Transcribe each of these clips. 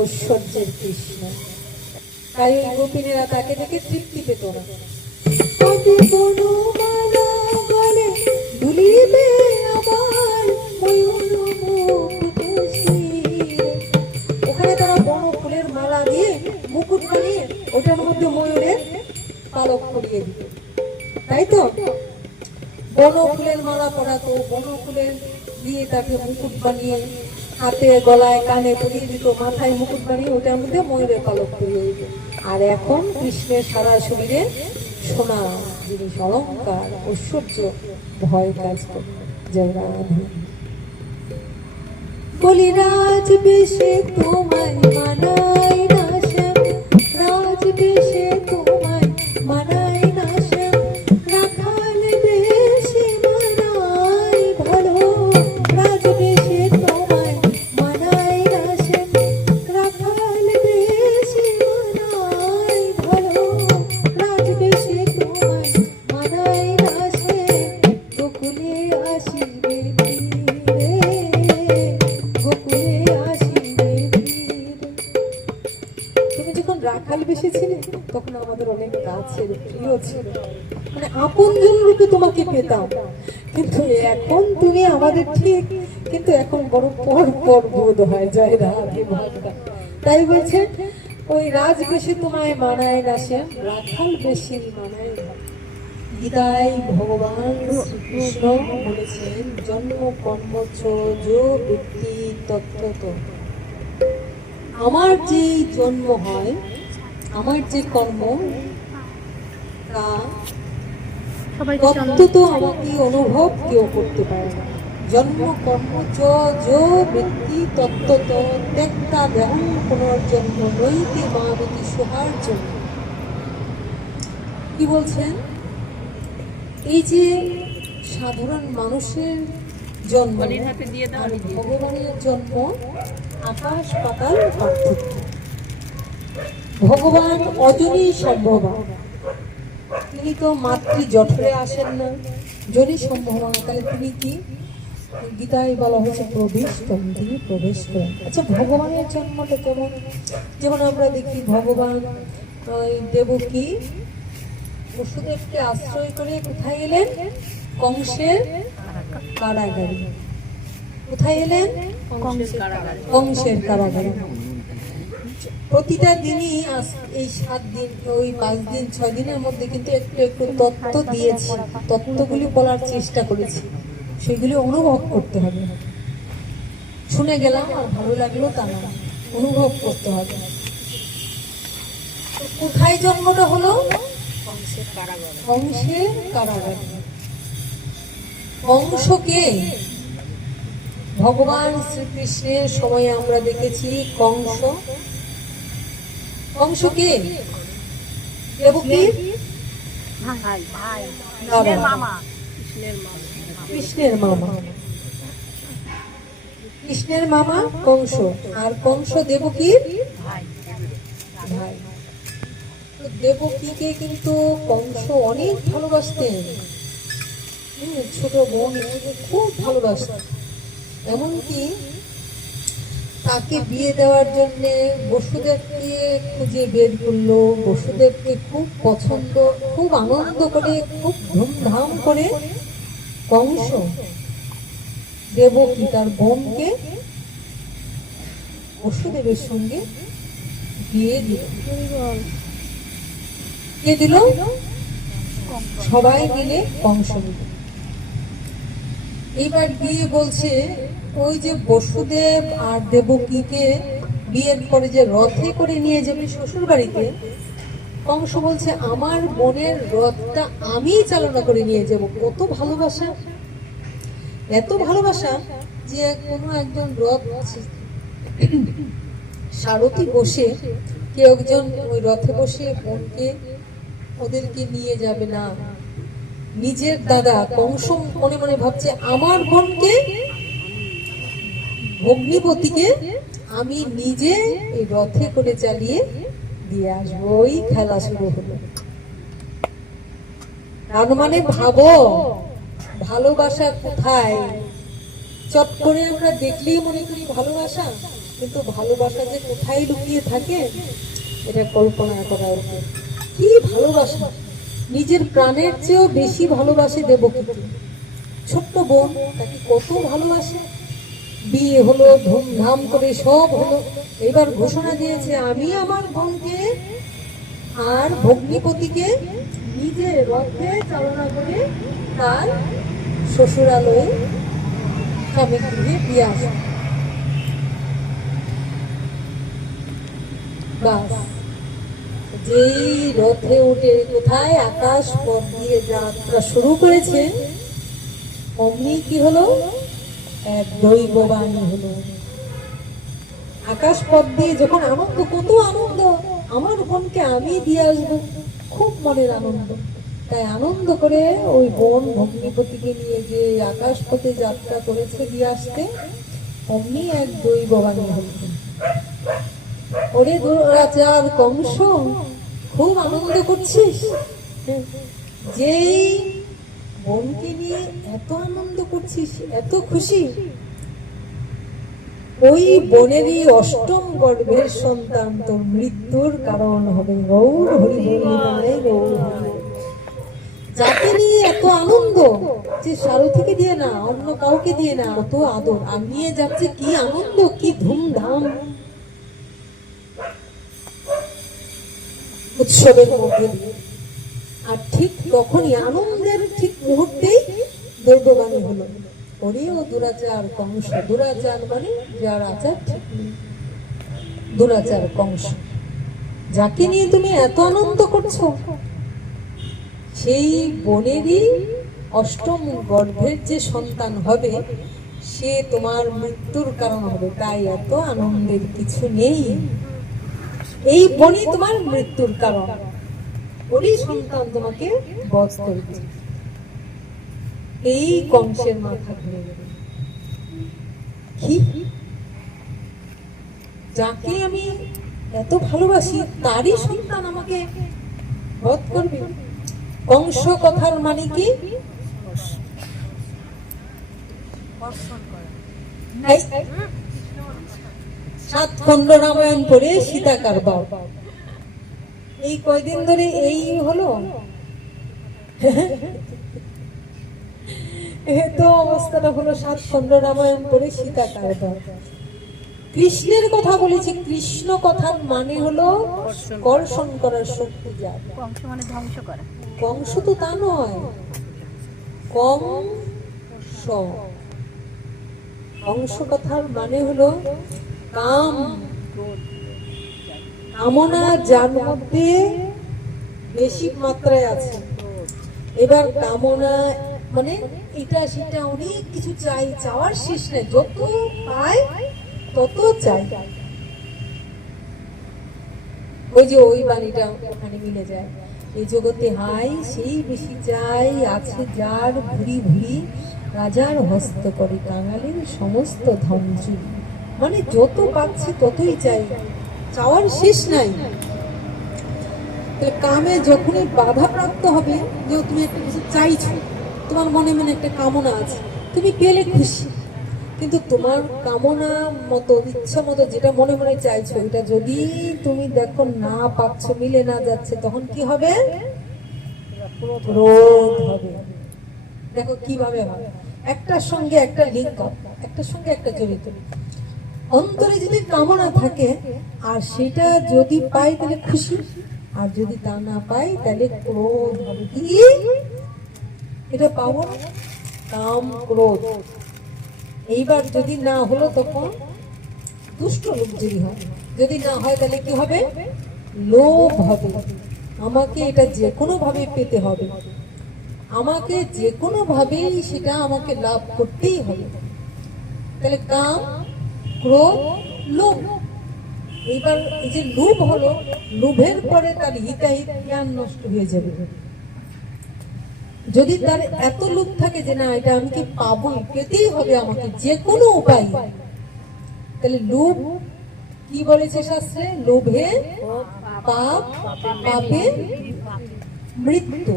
ঐশ্বর্যের কৃষ্ণ। তাই ওই গোপিনীরা তাকে দেখে তৃপ্তি পেত না। ওখানে তারা বন ফুলের মালা দিয়ে মুকুট বানিয়ে ওটার মধ্যে ময়ূরের পালক পরিয়ে দিত, তাই তো? বন ফুলের মালা পরাতো, বন ফুলের দিয়ে তাকে মুকুট বানিয়ে হাতে গলায় কানে পরিয়ে দিত, মাথায় মুকুট বানিয়ে ওটার মধ্যে ময়ূরের পালক পরিয়ে দিত। আর এখন কৃষ্ণের সারা শরীরে সোনা জিনিস, অলঙ্কার, ঐশ্বর্য ভয় কাজ করত। জয়রাধে। বলি রাজ বেশে তোমায় মানাই না শ্যাম, রাজ বেশে তোমায় মানাই না শ্যাম, রাখাল বেশে মানাই ভালো, রাজ বেশে তোমায় মানাই না শ্যাম, রাখাল বেশে মানাই ভালো, রাজ বেশে তোমায় মানাই না শ্যাম, গোকুলে আসিবে ফিরে, গোকুলে আসিবে ফিরে। তুমি যখন রাখাল বেশে ছিলে তখন আমাদের অনেক কাছের প্রিয় ছিল, মানে আপনজন রূপে তোমাকে পেতাম, কিন্তু এখন তুমি আমাদের ঠিক, কিন্তু এখন বড় পর পর বোধ হয়। জয় রাধে ভাবটা। তাই বলছে ওই রাজ বেশে তোমায় মানায় না শ্যাম, রাখাল বেশি মানায় না। গীতায় ভগবান শ্রীকৃষ্ণ বলেছেন, জন্ম কর্ম চ যো ব্যক্তি তত্ত্বত। আমার যে জন্ম হয়, আমার যে কর্ম, তা তত্ত্বত আমাকে অনুভব কেউ করতে পারে না। জন্ম কর্ম চ যো ব্যক্তি তত্ত্বত ত্যক্তা দেহং পুনর্জন্ম নৈতি মামতি সোহার জন্য। কি বলছেন? এই যে সাধারণ মানুষের জন্ম আর ভগবানের জন্ম আকাশ পাতাল পার্থক্য। ভগবান অজনী সম্ভবা, তিনি তো মাতৃ জঠরে আসেন না, জনী সম্ভবা, তাহলে তিনি কি? গীতায় বলা হয়েছে প্রবেশ করেন, তিনি প্রবেশ করেন। আচ্ছা, ভগবানের জন্মটা কেমন? যেমন আমরা দেখি ভগবান দেবকী বসুদেবকে আশ্রয় করে কোথায় এলেন? কংসের কারাগারে। কোথায় এলেন? কংসের কারাগারে। প্রতিটা দিনই এই 7 দিন, ওই 5 দিন 6 দিনের মধ্যে কিন্তু একটু একটু তত্ত্ব দিয়েছি, তত্ত্বগুলি বলার চেষ্টা করেছি, সেগুলি অনুভব করতে হবে। শুনে গেলাম আর ভালো লাগলো তা না, অনুভব করতে হবে। কোথায় জন্মটা হলো? কংসের কারাগারে। কংসকে ভগবান শ্রীকৃষ্ণের সময়ে আমরা দেখেছি কংসকে দেবকীর কৃষ্ণের মামা কংস, আর কংস দেবকীর ভাই। দেবকীকে কিন্তু কংস অনেক ভালোবাসতেন, ছোট বোন খুব ভালোবাসতেন। এমনকি তাকে বিয়ে দেওয়ার জন্য বসুদেবকে খুঁজে বের করলো, বসুদেবকে খুব পছন্দ, খুব আনন্দ করে, খুব ধুমধাম করে কংস দেবকী তার বোনকে বসুদেবের সঙ্গে বিয়ে দিল। কে দিল? সবাই মিলে কংস দিল। এইবার বিয়ে বলছে, ওই যে বসুদেব আর দেবকীকে বিয়ের পরে যে রথে করে নিয়ে যাবে শ্বশুর বাড়িতে, কংস বলছে আমার বোনের রথটা আমি চালনা করে নিয়ে যাব। কত ভালোবাসা, এত ভালোবাসা যে কোনো একজন রথ সারথি বসে কেউ একজন ওই রথে বসে বোনকে ওদেরকে নিয়ে যাবে না। নিজের দাদা কংস মনে মনে ভাবছে আমার বোনকে, ভগ্নিপতিকে আমি নিজে এই রথে করে চালিয়ে দিয়ে আসবো। ওই খেলা শুরু হলো। তার মানে ভাবো ভালোবাসা কোথায়? চট করে আমরা দেখলেই মনে করি ভালোবাসা, কিন্তু ভালোবাসা যে কোথায় লুকিয়ে থাকে এটা কল্পনা করা উচিত। কি ভালোবাসা, নিজের প্রাণের চেয়েও বেশি ভালোবাসে দেবকীকে। ছোট্ট বোন তাকে কত ভালোবাসে। বিয়ে হলো, ধুমধাম করে সব হলো, এবার ঘোষণা দিয়েছে আমি আমার বোনকে আর ভগ্নিপতিকে নিজের রথে চালনা করে তার শ্বশুরালয়ে স্বামী গৃহে দিয়ে আসে। বাস, যেই রথে উঠে কোথায় আকাশ পথ দিয়ে যাত্রা শুরু করেছে, অমনি কি হলো, এক দৈববাণী হলো। আকাশ পথ দিয়ে যখন আনন্দ, কত আনন্দ, আমার বোনকে আমি দিয়ে আসবো, খুব মনের আনন্দ। তাই আনন্দ করে ওই বোন ভগ্নিপতিকে নিয়ে যে আকাশ পথে যাত্রা করেছে দিয়ে আসতে, অমনি এক দৈববাণী হলো, ওরে দুরাচার কংস, খুব আনন্দ করছিস? যেই বোনকে নিয়ে এত আনন্দ করছিস, এত খুশি, ওই বোনেরই অষ্টম গর্ভের সন্তান তোর মৃত্যুর কারণ হবে। গৌর হরি বল, গৌর হরি। যাকে নিয়ে এত আনন্দ, যে সারথীকে দিয়ে না, অন্য কাউকে দিয়ে না, অত আদর আর নিয়ে যাচ্ছে, কি আনন্দ, কি ধুমধাম উৎসবের মধ্যে দিয়ে। আর ঠিক তখনই আনন্দের ঠিক মুহূর্তেই দৈববাণী হলো, ওরে ও দুরাচার কংস। দুরাচার মানে যার আচার ঠিক নেই, দুরাচার কংস, যাকে নিয়ে তুমি এত আনন্দ করছো, সেই বোনেরই অষ্টম গর্ভের যে সন্তান হবে, সে তোমার মৃত্যুর কারণ হবে। তাই এত আনন্দের কিছু নেই, এই বোনই তোমার মৃত্যুর কারণ, ওরই সন্তান তোমাকে বধ করবে। এই কংসের মাথা ঘুরে গেল, কি, যাকে আমি এত ভালোবাসি তারই সন্তান আমাকে বধ করবে। কংস কথার মানে কি, সাত খণ্ড রামায়ণ পড়ে সীতাকার বাপ, এই কয়দিন ধরে এই হলো তো অবস্থাটা হলো, সাত খণ্ড রামায়ণ পড়ে সীতাকার বাপ। কৃষ্ণের কথা বলেছে, কৃষ্ণ কথার মানে হলো কর্ষণ করার শক্তি, যার কংস মানে ধ্বংস করা। কংস তো তা নয়, কংস, কংস কথার মানে হলো কাম, কামনা যার মধ্যে বেশি মাত্রায় আছে। এবার কামনা মানে এটা সেটা অনেক কিছু চাই, চাওয়ার শেষ নেই, যত পায় তত চাই। ওই যে ওই বাণীটা ওখানে মিলে যায়, এই জগতে হাই সেই বেশি চাই, আছে যার ভুরি ভুরি, রাজার হস্ত করে কাঙালির সমস্ত ধনচুরি। মানে যত পাচ্ছে ততই চাই, চাওয়ার শেষ নাই। কামে যখনই বাধা প্রাপ্ত হবে, যে তুমি একটা কিছু চাইছো, তোমার মনে মনে একটা কামনা আছে, তুমি পেলে খুশি, কিন্তু তোমার কামনা মতো, ইচ্ছা মতো যেটা মনে মনে চাইছো, এটা যদি তুমি দেখো না পাচ্ছ, মিলে না যাচ্ছে, তখন কি হবে, ক্রোধ হবে। দেখো কিভাবে হয়, একটার সঙ্গে একটা লিঙ্ক, একটার সঙ্গে একটা জড়িত। অন্তরে যদি কামনা থাকে আর সেটা যদি পাই তাহলে খুশি, আর যদি তা না পাই তাহলে ক্রোধ হবে। কি এটা পাবো না, কাম ক্রোধ। এইবার যদি না হলো তখন দুষ্ট লোক যদি হয়, যদি না হয় তাহলে কি হবে, লোভ হবে। আমাকে এটা যে কোনো ভাবে পেতে হবে, আমাকে যে কোনো ভাবেই সেটা আমাকে লাভ করতেই হবে। তাহলে কাম ক্রোধ লোভ। এইবার এই যে লোভ হলো, লোভের পরে তার হিতাহিত জ্ঞান নষ্ট হয়ে যাবে। যদি তার এত লোভ থাকে যে না এটা আমি কি পাবো, পেতেই হবে আমাকে যে কোনো উপায়, তাহলে লোভ কি বলেছে শাস্ত্রে, লোভে পাপ, পাপে মৃত্যু।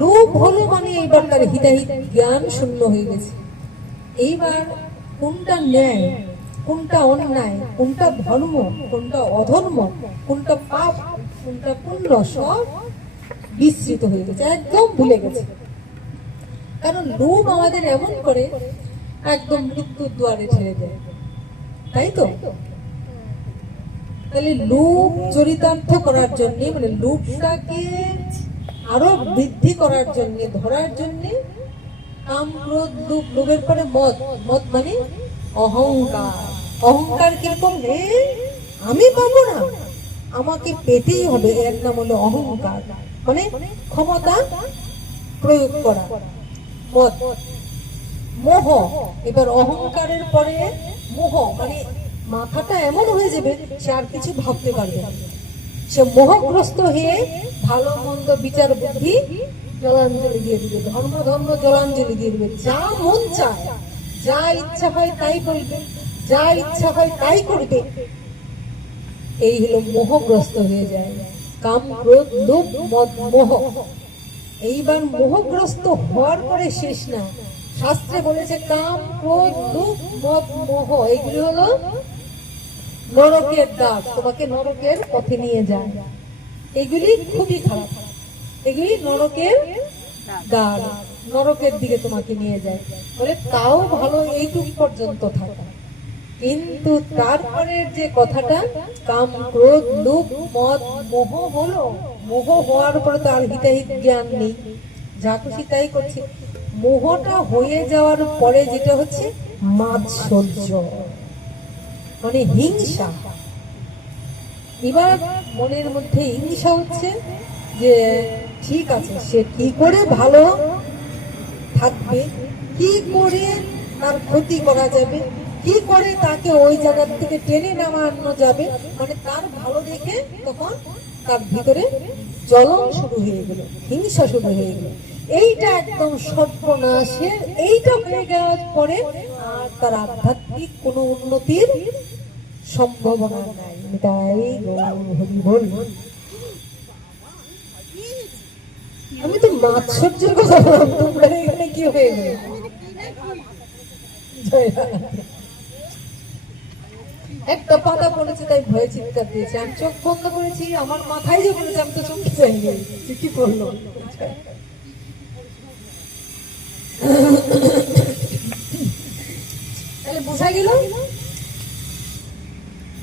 লোভ হলো মানে এইবার তার হিতাহিত জ্ঞান শূন্য হয়ে গেছে। এইবার কোনটা ন্যায়, কোনটা অন্যায়, কোনটা ধর্ম, কোনটা অধর্ম, কোনটা পাপ, কোনটা পুণ্য, সব বিস্মৃত হয়ে গেছে, একদম ভুলে গেছে। কারণ লোভ আমাদের এমন করে একদম মৃত্যুর দুয়ারে ঠেলে দেয়, তাই তো? তাহলে লোভ চরিতার্থ করার জন্য, মানে লোভটাকে আরো বৃদ্ধি করার জন্য, ধরার জন্য কাম ক্রোধ লোভ, লোভের পরে মদ, মদ মানে অহংকার। অহংকার কিরকম? আমি পাবো না, আমাকে পেতেই হবে, এর নাম হলো অহংকার, মানে ক্ষমতা প্রয়োগ করা। মদ, মোহ। এবার অহংকারের পরে মোহ, মানে মাথাটা এমন হয়ে যাবে সে আর কিছু ভাবতে পারবে না, সে মোহগ্রস্ত হয়ে ভালো মন্দ বিচার বুদ্ধি জলাঞ্জলি দিয়ে দিবে, ধর্ম ধর্ম জলাঞ্জলি দিয়ে দিবে, যা মন চায়, যা ইচ্ছা হয় তাই বলবে, যা ইচ্ছা হয় তাই করবে। এই হলো মোহগ্রস্ত হয়ে যায়, কাম ক্রোধ লোভ মদ মোহ। এইবার মোহগ্রস্ত হওয়ার পরে শেষ না, শাস্ত্রে বলেছে কাম ক্রোধ লোভ মদ মোহ এগুলি হলো নরকের দ্বার, তোমাকে নরকের পথে নিয়ে যায়। এগুলি খুবই খারাপ, এগুলি নরকের দ্বার, নরকের দিকে তোমাকে নিয়ে যায়। বলে তাও ভালো এইটুকু পর্যন্ত থাকা, কিন্তু তারপরের যে কথাটা কাম ক্রোধ লোভ মদ মোহ হলো, মোহ হওয়ার পরে তো আর হিতাহিত জ্ঞান নেই, যা খুশি তাই করছে। মোহটা হয়ে যাওয়ার পরে যেটা হচ্ছে মাৎসর্য, মানে হিংসা। এবার মনের মধ্যে হিংসা হচ্ছে যে ঠিক আছে, সে কি করে ভালো থাকবে, কি করে তার ক্ষতি করা যাবে, কি করে তাকে ওই জায়গার থেকে টেনে নামানো যাবে, মানে তার ভালো দেখে তখন তার ভিতরে জ্বলন শুরু হয়ে গেল, হিংসা শুরু হয়ে গেল। এইটা একদম সর্বনাশের, এইটা হয়ে যাওয়ার পরে আর তার আধ্যাত্মিক কোনো উন্নতির সম্ভাবনা নাই। তাই হরি বল। আমি তো মাৎসর্যের কথা বললাম, তোমরা এখানে কি হয়ে গেল? একটা পাতা পড়েছে তাই ভয়ে চিৎকার দিয়েছে, আমি চোখ বন্ধ করেছি, আমার মাথায় যে পড়েছে আমি তো চোখে যাইনি, কি করলো? তাহলে বোঝা গেল,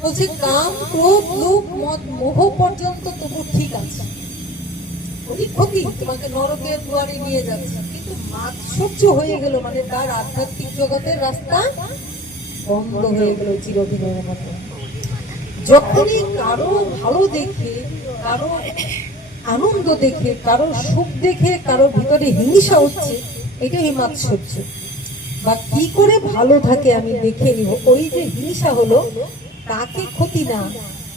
বলছে কাম ক্রোধ লোভ মদ মোহ পর্যন্ত তবু ঠিক আছে, ওই ক্ষতি তোমাকে নরকের দুয়ারে নিয়ে যাচ্ছে, কিন্তু মাৎসর্য হয়ে গেল, মানে তার আধ্যাত্মিক জগতের রাস্তা বন্ধ হয়ে গেল চিরদিনের মতো। যখনই কারো ভালো দেখে, কারো আনন্দ দেখে, কারো সুখ দেখে কারো ভিতরে হিংসা হচ্ছে, এটাই মাৎসর্য। বা কি করে ভালো থাকে আমি দেখে নিব, ওই যে হিংসা হলো, তাকে ক্ষতি না,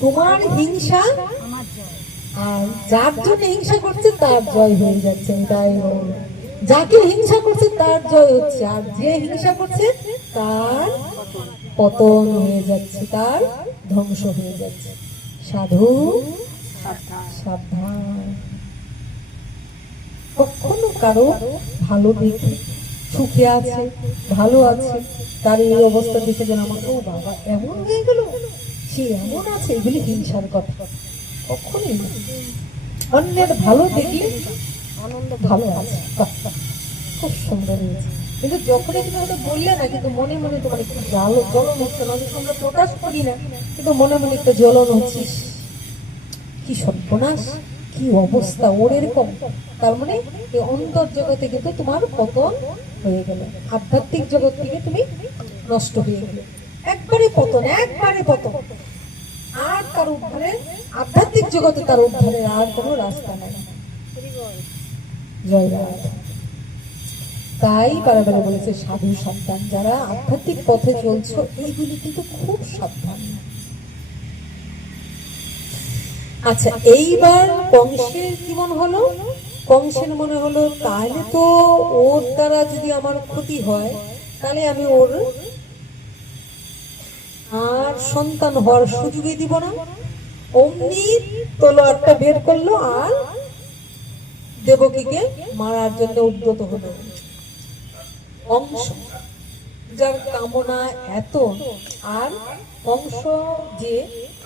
তোমার হিংসা, আর যার জন্য হিংসা করছে তার জয় হয়ে যাচ্ছে। তাই যাকে হিংসা করছে তার জয় হচ্ছে, আর যে হিংসা করছে তার পতন হয়ে যাচ্ছে, তার ধ্বংস হয়ে যাচ্ছে। সাধু সাবধান, কখনো কারো ভালো দেখে, সুখে আছে, ভালো আছে, তার এই অবস্থা দেখে যেন আমার ও বাবা এমন হয়ে গেল, সে এমন আছে, এগুলি হিংসার কথা, কখনোই না। অন্যের ভালো দেখলে আনন্দ, ভালো আছে, খুব সুন্দর হয়েছে, কিন্তু যখনই তুমি ওটা বললে না, কিন্তু মনে মনে তোমার একটু জ্বলন হচ্ছে না, আমরা প্রকাশ করি না, কিন্তু মনে মনে একটা জ্বলন হচ্ছে, কি সর্বনাশ, কি অবস্থা ওর এরকম। তার মানে এই অন্তর জগতে কিন্তু তোমার পতন হয়ে গেল, আধ্যাত্মিক জগৎ থেকে তুমি নষ্ট হয়ে গেলে, একবারে পতন, একবারে পতন। আর তার উদ্ধারে, আধ্যাত্মিক জগতে তার উদ্ধারে আর কোনো রাস্তা নাই। জয় রাধা। তাই বারবার বলেছে সাধু সাবধান, যারা আধ্যাত্মিক পথে চলছো এইগুলি কিন্তু খুব সাবধান। আচ্ছা, এইবার কংসের কি মনে হলো? কংসের মনে হলো তাহলে তো ওর দ্বারা যদি আমার ক্ষতি হয়, তাহলে আমি ওর আর সন্তান হওয়ার সুযোগই দিব না। অমনি তলোয়ারটা বের করলো আর দেবকীকে মারার জন্য উদ্যত হলো। কংস যার কামনা এত। আর কংস যে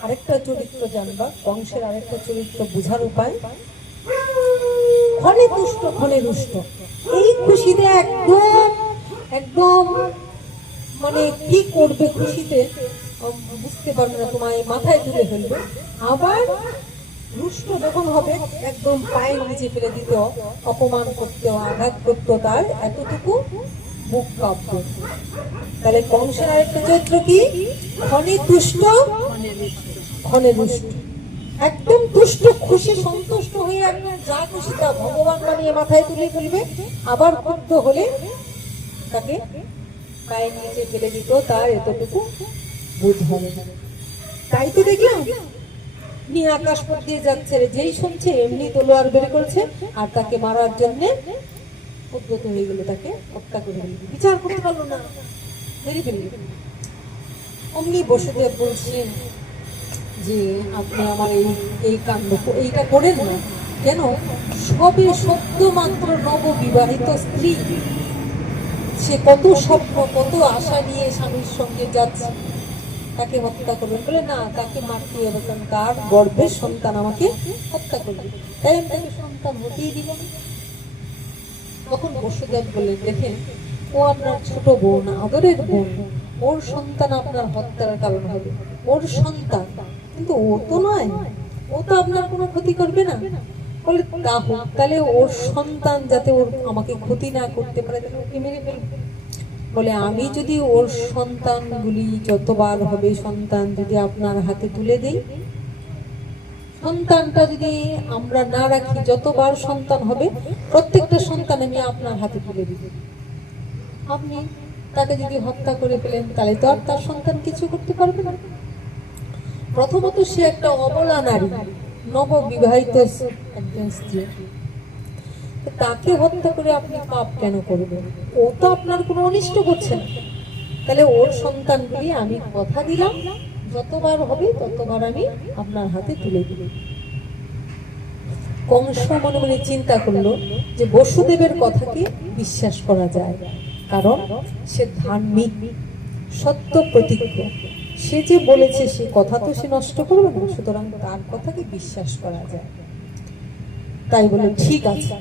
আরেকটা চরিত্র জানবা, কংসের আরেকটা চরিত্র বোঝার উপায়, ক্ষণে তুষ্ট ক্ষণে রুষ্ট। এই খুশিতে একদম একদম মানে কি করবে খুশিতে বুঝতে পারবে না, তোমায় মাথায় তুলে ফেলবে। আবার রুষ্ট যখন হবে একদম পায়ের নিচে ফেলে দিত, অপমান করতে, আঘাত করতো, তার এতটুকু বুক কাঁপত। তাহলে কংসের আরেকটা চরিত্র কি, ক্ষণে তুষ্ট ক্ষণে রুষ্ট। একদম তুষ্ট, খুশি সন্তুষ্ট হয়ে একদম যা খুশি তা ভগবান বানিয়ে মাথায় তুলে ফেলবে। আবার ক্রুদ্ধ হলে তাকে পায়ের নিচে ফেলে দিত, তার এতটুকু বুঝ হবে না। তাই তো দেখলাম নিয়ে আকাশ পথ দিয়ে যাচ্ছে, যেই শুনছে এমনি তলোয়ার বের করেছে আর তাকে মারার জন্য উদ্যত হয়ে গেল, তাকে হত্যা করে ফেলল। বিচার করতে পারলো না, মেরে ফেলল। অমনি বসুদেব বলছেন যে আপনি আমার এই কাণ্ড এইটা করেন না কেন? সবে সদ্য মাত্র নববিবাহিত স্ত্রী, সে কত স্বপ্ন কত আশা নিয়ে স্বামীর সঙ্গে যাচ্ছে, তাকে হত্যা করবেন? বলে না, তাকে মারতে হবে, কারণ তার গর্ভের সন্তান আমাকে হত্যা করবে, তাই আমি তাকে সন্তান হতেই দিব না। তখন বসুদেব বলে, দেখেন ও আপনার ছোট বোন, আদরের বোন, ওর সন্তান আপনার হত্যার কারণ হবে, ওর সন্তান, কিন্তু ও তো নয়, ও তো আপনার কোনো ক্ষতি করবে না। বলে তা হোক, তাহলে ওর সন্তান যাতে ওর আমাকে ক্ষতি না করতে পারে, তাহলে ওকে মেরে ফেলবে। বলে আমি যদি ওর সন্তানগুলি যতবার হবে, সন্তান যদি আপনার হাতে তুলে দেই, সন্তানটা যদি আমরা না রাখি, যতবার সন্তান হবে প্রত্যেকটা সন্তান আমি আপনার হাতে তুলে দিব। আপনি তাকে যদি হত্যা করে ফেলেন, তাহলে তো আর তার সন্তান কিছু করতে পারবে না। প্রথমত সে একটা অবলা নারী, নববিবাহিত একজন স্ত্রী, তাকে হত্যা করে আপনি পাপ কেন করবেন? ও তো আপনার কোনো অনিষ্ট করছে না। তাহলে ওর সন্তানগুলি আমি কথা দিলাম, যতবার হবে ততবার আমি আপনার হাতে তুলে দিব। কংস মনে মনে চিন্তা করলো যে বসুদেবের কথাকে বিশ্বাস করা যায়, কারণ সে ধার্মিক, সত্য প্রতিজ্ঞ, সে যে বলেছে সে কথা তো সে নষ্ট করবে না, সুতরাং তার কথাকে বিশ্বাস করা যায়। তাই বলে ঠিক আছে,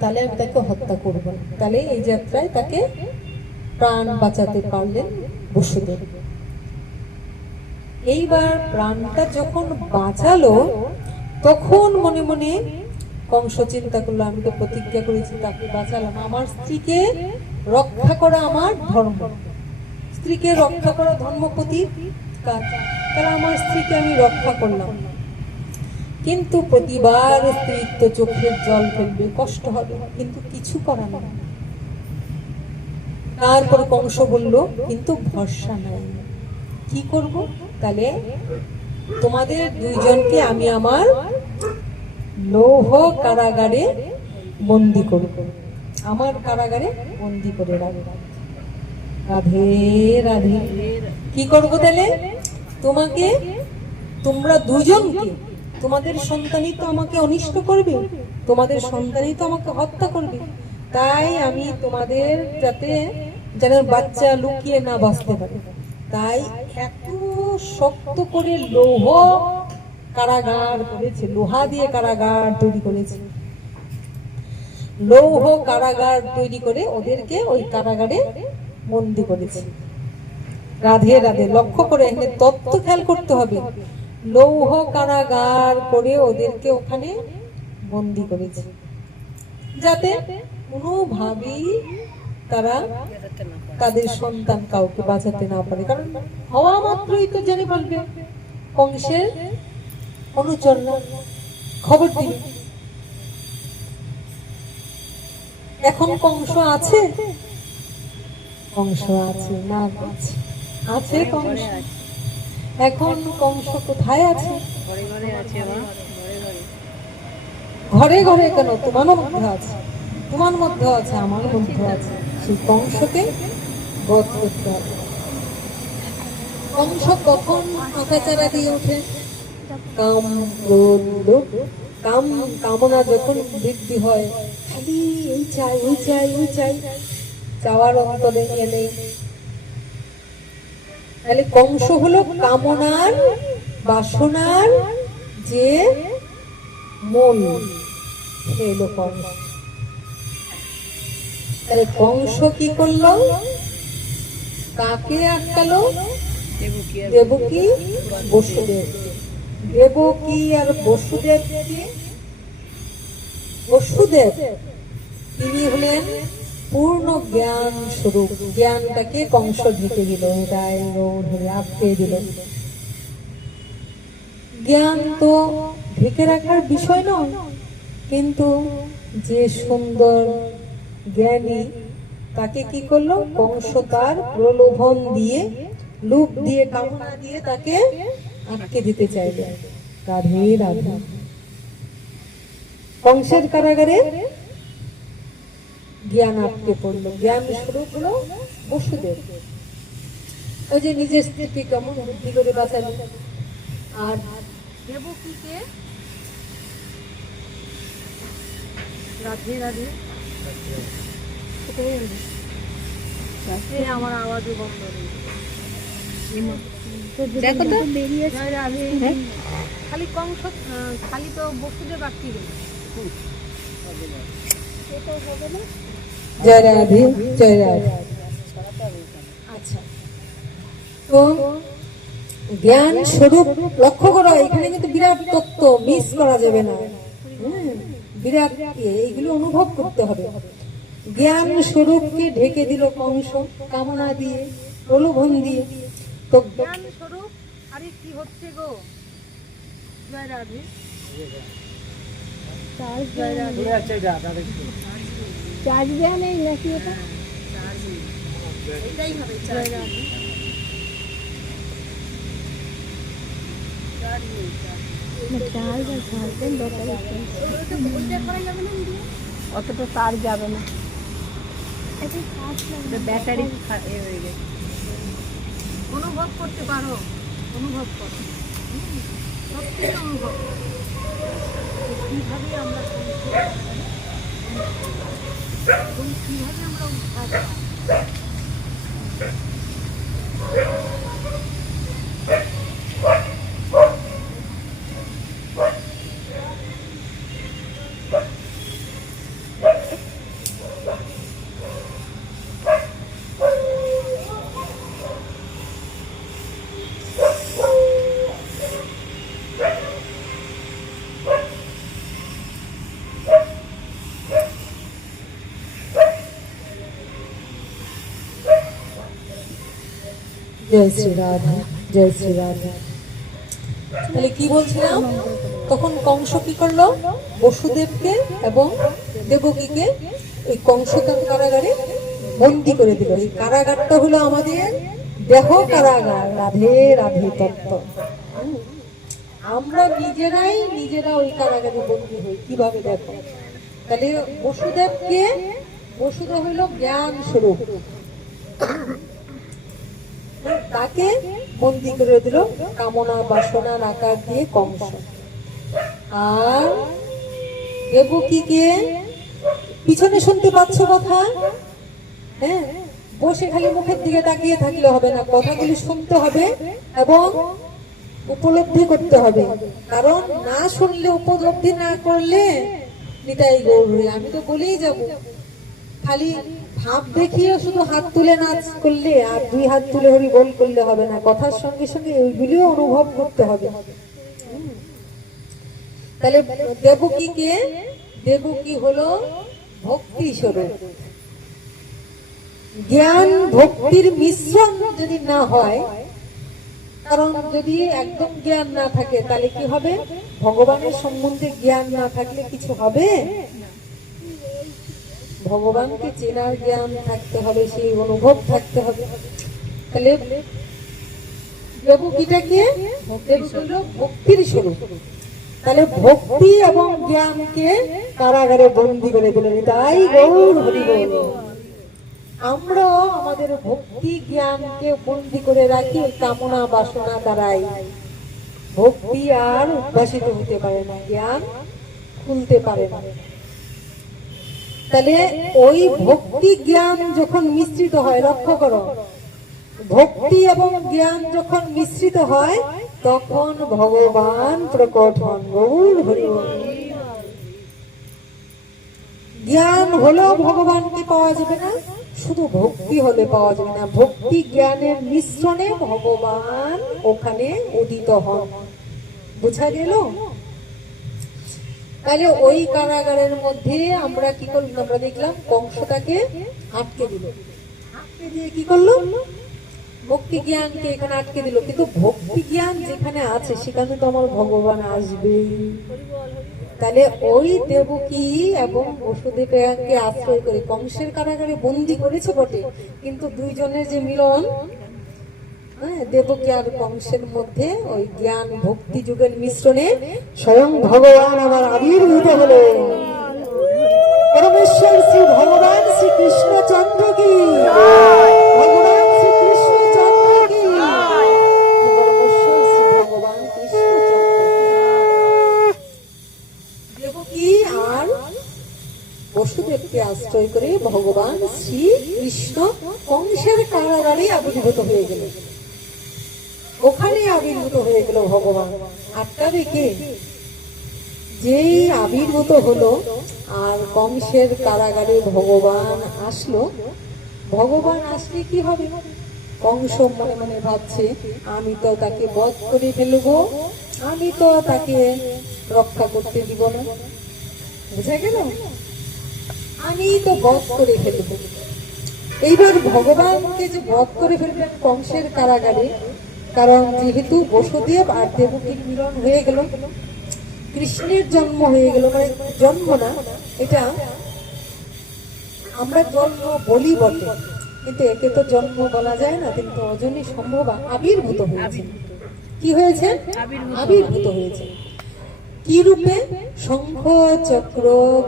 তাহলে আমি তাকে হত্যা করব। তাহলে এই যাত্রায় তাকে প্রাণ বাঁচাতে পারলেন বসুদেব। এইবার প্রাণটা যখন বাঁচালো, তখন মনে মনে কংস চিন্তা করলো, আমি তো প্রতিজ্ঞা করেছি তাকে বাঁচালাম, আমার স্ত্রীকে রক্ষা করা আমার ধর্ম, স্ত্রীকে রক্ষা করা ধর্মপতির কাজ, তাহলে আমার স্ত্রীকে আমি রক্ষা করলাম। কিন্তু প্রতিবার স্ত্রীর তো চোখের জল ফেলবে, কষ্ট হবে, কিন্তু কিছু করার না। তারপর কংস বলল, কিন্তু ভরসা নাই, কি করব? তাহলে তোমাদের দুইজনকে আমি আমার লৌহ কারাগারে বন্দি করব, আমার কারাগারে বন্দি করে রাখবো। রাধে রাধে। কি করবো তাহলে? তোমাকে, তোমরা দুজনকে, তোমাদের সন্তানই তো আমাকে অনিষ্ট করবে, তোমাদের সন্তানই তো আমাকে হত্যা করবে, তাই আমি তোমাদের যাতে যেন বাচ্চা লুকিয়ে না বাঁচতে পারে, তাই এত শক্ত করে লৌহ কারাগার করেছে, লোহা দিয়ে কারাগার তৈরি করেছে, লৌহ কারাগার তৈরি করে ওদেরকে ওই কারাগারে বন্দি করেছে। রাধে রাধে। লক্ষ্য করে এখানে তত্ত্ব খেয়াল করতে হবে, লৌহ কারাগার করে ওদেরকে ওখানে বন্দি করেছে, যাতে কোনোভাবেই তারা তাদের সন্তান কাউকে বাঁচাতে না পারে। কারণ হওয়া মাত্রই তো জেনে বলবে কংসের অনুচররা খবর দিবে। এখন কংস আছে? কংস আছে না? আছে কংস। এখন কংস কোথায় আছে? ঘরে ঘরে কেন? তোমার মধ্যে আছে, তোমার মধ্যে আছে, আমার মধ্যে আছে। সেই কংসকে বধ করতে হবে। কংস কখন আকাচারা দিয়ে ওঠে? কাম ক্রোধ লোভ, কামনা যখন বৃদ্ধি হয়, খালি এই চাই ওই চাই ওই চাই, চাওয়ার অন্তরে এলে। তাহলে কংস হলো কামনার বাসনার যে মূল, সে হলো কংস। তাহলে কংস কি করলো? কাকে আটকালো? দেবকী বসুদেব। দেবকী আর বসুদেবকে, বসুদেব তিনি হলেন পূর্ণ জ্ঞান স্বরূপ। জ্ঞানটাকে কংস ঢেকে দিল, এটাই ধরে আটকে দিল। জ্ঞান তো ঢেকে রাখার বিষয় নয়, কিন্তু যে সুন্দর জ্ঞানী তাকে কি করলো? কংস তার প্রলোভন দিয়ে, লোভ দিয়ে, কামনা দিয়ে তাকে আটকে দিতে চাইল। রাধে রাধে। কংসের কারাগারে জ্ঞান আটকে পড়লো। জ্ঞান স্বরূপ হলো বসুদেব। ওই যে নিজের স্ত্রীকে কেমন বুদ্ধি করে বাঁচালো। আর দেবকীকে রাধে রাধে। আমার আওয়াজও বন্ধ দেখো তো, খালি কংস, খালি তো বসুদেব আটকে গেল। জয় রাধে, জয় রাধে। আচ্ছা, তো জ্ঞান স্বরূপ লক্ষ্য করো, এখানে কিন্তু বিরাট তত্ত্ব মিস করা যাবে না। বিরাট এইগুলো অনুভব করতে হবে। জ্ঞান স্বরূপকে ঢেকে দিল কংস কামনা দিয়ে, প্রলোভন দিয়ে। তো জ্ঞান স্বরূপ আরে কি হচ্ছে গো? জয় রাধে। চার্জ দেওয়া নেই নাকি? ওটা এটাই হবে। জয় রাধে। অতটা তার যাবে না, ব্যাটারি হয়ে গেছে। অনুভব করতে পারো, অনুভব করো, সত্যি অনুভব কিভাবে আমরা কিভাবে আমরা উদ্ধার পাই। জয় শ্রী রাধা, জয় শ্রী রাধা। তাহলে কি বলছিলাম? তখন কংস কি করলো? বসুদেবকে এবং দেবকীকে এই কংস কারাগারে বন্দী করে দিল। এই কারাগারটা হলো আমাদের দেহ কারাগার। রাধে রাধে তত্ত্ব। আমরা নিজেরা ওই কারাগারে বন্দী হই। কিভাবে দেখো? তাহলে বসুদেবকে, বসুদেব হইল জ্ঞান স্বরূপ, তাকে বন্দী করে দিল কামনা বাসনার আকার দিয়ে কংস। আর দেবকীকে পিছনে শুনতে পাচ্ছ কথা? হ্যাঁ, বসে খালি মুখের দিকে তাকিয়ে থাকলে হবে না, কথাগুলি শুনতে হবে এবং উপলব্ধি করতে হবে। কারণ না শুনলে, উপলব্ধি না করলে নিতাই গৌর। আমি তো বলেই যাব, খালি ভাব দেখিয়ে শুধু হাত তুলে নাচ করলে আর দুই হাত তুলে হরি বল করলে হবে না, কথার সঙ্গে সঙ্গে ওইগুলিও অনুভব করতে হবে। তাহলে দেবকীকে, দেবকী হলো ভক্তি স্বরূপ। জ্ঞান ভক্তির মিশ্রণ যদি না হয়, কারণ যদি একদম জ্ঞান না থাকে তাহলে কি হবে? ভগবানের সম্বন্ধে জ্ঞান না থাকলে কিছু হবে? ভগবানকে চেনার জ্ঞান থাকতে হবে, সেই অনুভব থাকতে হবে। তাহলে দেবকীটাকে ভক্তির স্বরূপ। তাহলে ভক্তি এবং জ্ঞানকে কারাগারে বন্দী করে দিলেন। তাই গৌর হরি বল। আমরাও আমাদের ভক্তি জ্ঞানকে বন্দী করে রাখি কামনা বাসনা দ্বারাই। ভক্তি আর উদ্ভাসিত হতে পারে না, জ্ঞান খুলতে পারে না। তাহলে ওই ভক্তি জ্ঞান যখন মিশ্রিত হয়, লক্ষ্য করো, ভক্তি এবং জ্ঞান যখন মিশ্রিত হয় তখন ভগবান প্রকট হন। গৌর হরি বল। জ্ঞান হলেও ভগবানকে পাওয়া যাবে না, শুধু ভক্তি হলে পাওয়া যাবে না, ভক্তি জ্ঞানের মিশ্রণে ভগবান ওখানে উদিত হন। বুঝা গেল? তাহলে ওই কারাগারের মধ্যে আমরা কি করলাম? আমরা দেখলাম কংসটাকে আটকে দিল, আটকে দিয়ে কি করলো? ভক্তি জ্ঞানকে এখানে আটকে দিল। কিন্তু ভক্তি জ্ঞান যেখানে আছে সেখানে তো আমার ভগবান আসবে। তাহলে ওই দেবকী এবং বসুদেবকে আশ্রয় করে কংসের কারাগারে বন্দি করেছে বটে, কিন্তু দুইজনের যে মিলন, দেবকী আর কংসের মধ্যে ওই জ্ঞান ভক্তি যুগের মিশ্রণে স্বয়ং ভগবান আবার আবির্ভূত হলেন। পরমেশ্বর শ্রী ভগবান শ্রী কৃষ্ণচন্দ্র কি, ভগবান শ্রী কৃষ্ণচন্দ্র কি, পরমেশ্বর শ্রী ভগবান কৃষ্ণচন্দ্র। দেবকী আর বসুদেবকে আশ্রয় করে ভগবান শ্রী কৃষ্ণ কংসের কারাগারে আবির্ভূত হয়ে গেলেন। ওখানে আবির্ভূত হয়ে গেল ভগবান। আটকাবে কে? যেই আবির্ভূত হলো আর কংসের কারাগারে ভগবান আসলো, ভগবান আসলে কি হবে? কংস মনে মনে ভাবছে আমি তো তাকে বধ করে ফেলবো, আমি তো তাকে রক্ষা করতে দিব না। বুঝা গেল? আমি তো বধ করে ফেলবো। এইবার ভগবানকে যে বধ করে ফেলবেন কংসের কারাগারে, কারণ যেহেতু বসুদেব আর দেবকীর মিলন হয়ে গেল, কৃষ্ণের জন্ম হয়ে গেল, মানে জন্ম না, এটা আমরা জন্ম বলি বটে, কিন্তু একে তো জন্ম বলা যায় না, কিন্তু অজনী সম্ভব আবির্ভূত হয়েছে। কি হয়েছে? আবির্ভূত হয়েছে। কি রূপে? শঙ্খ চক্র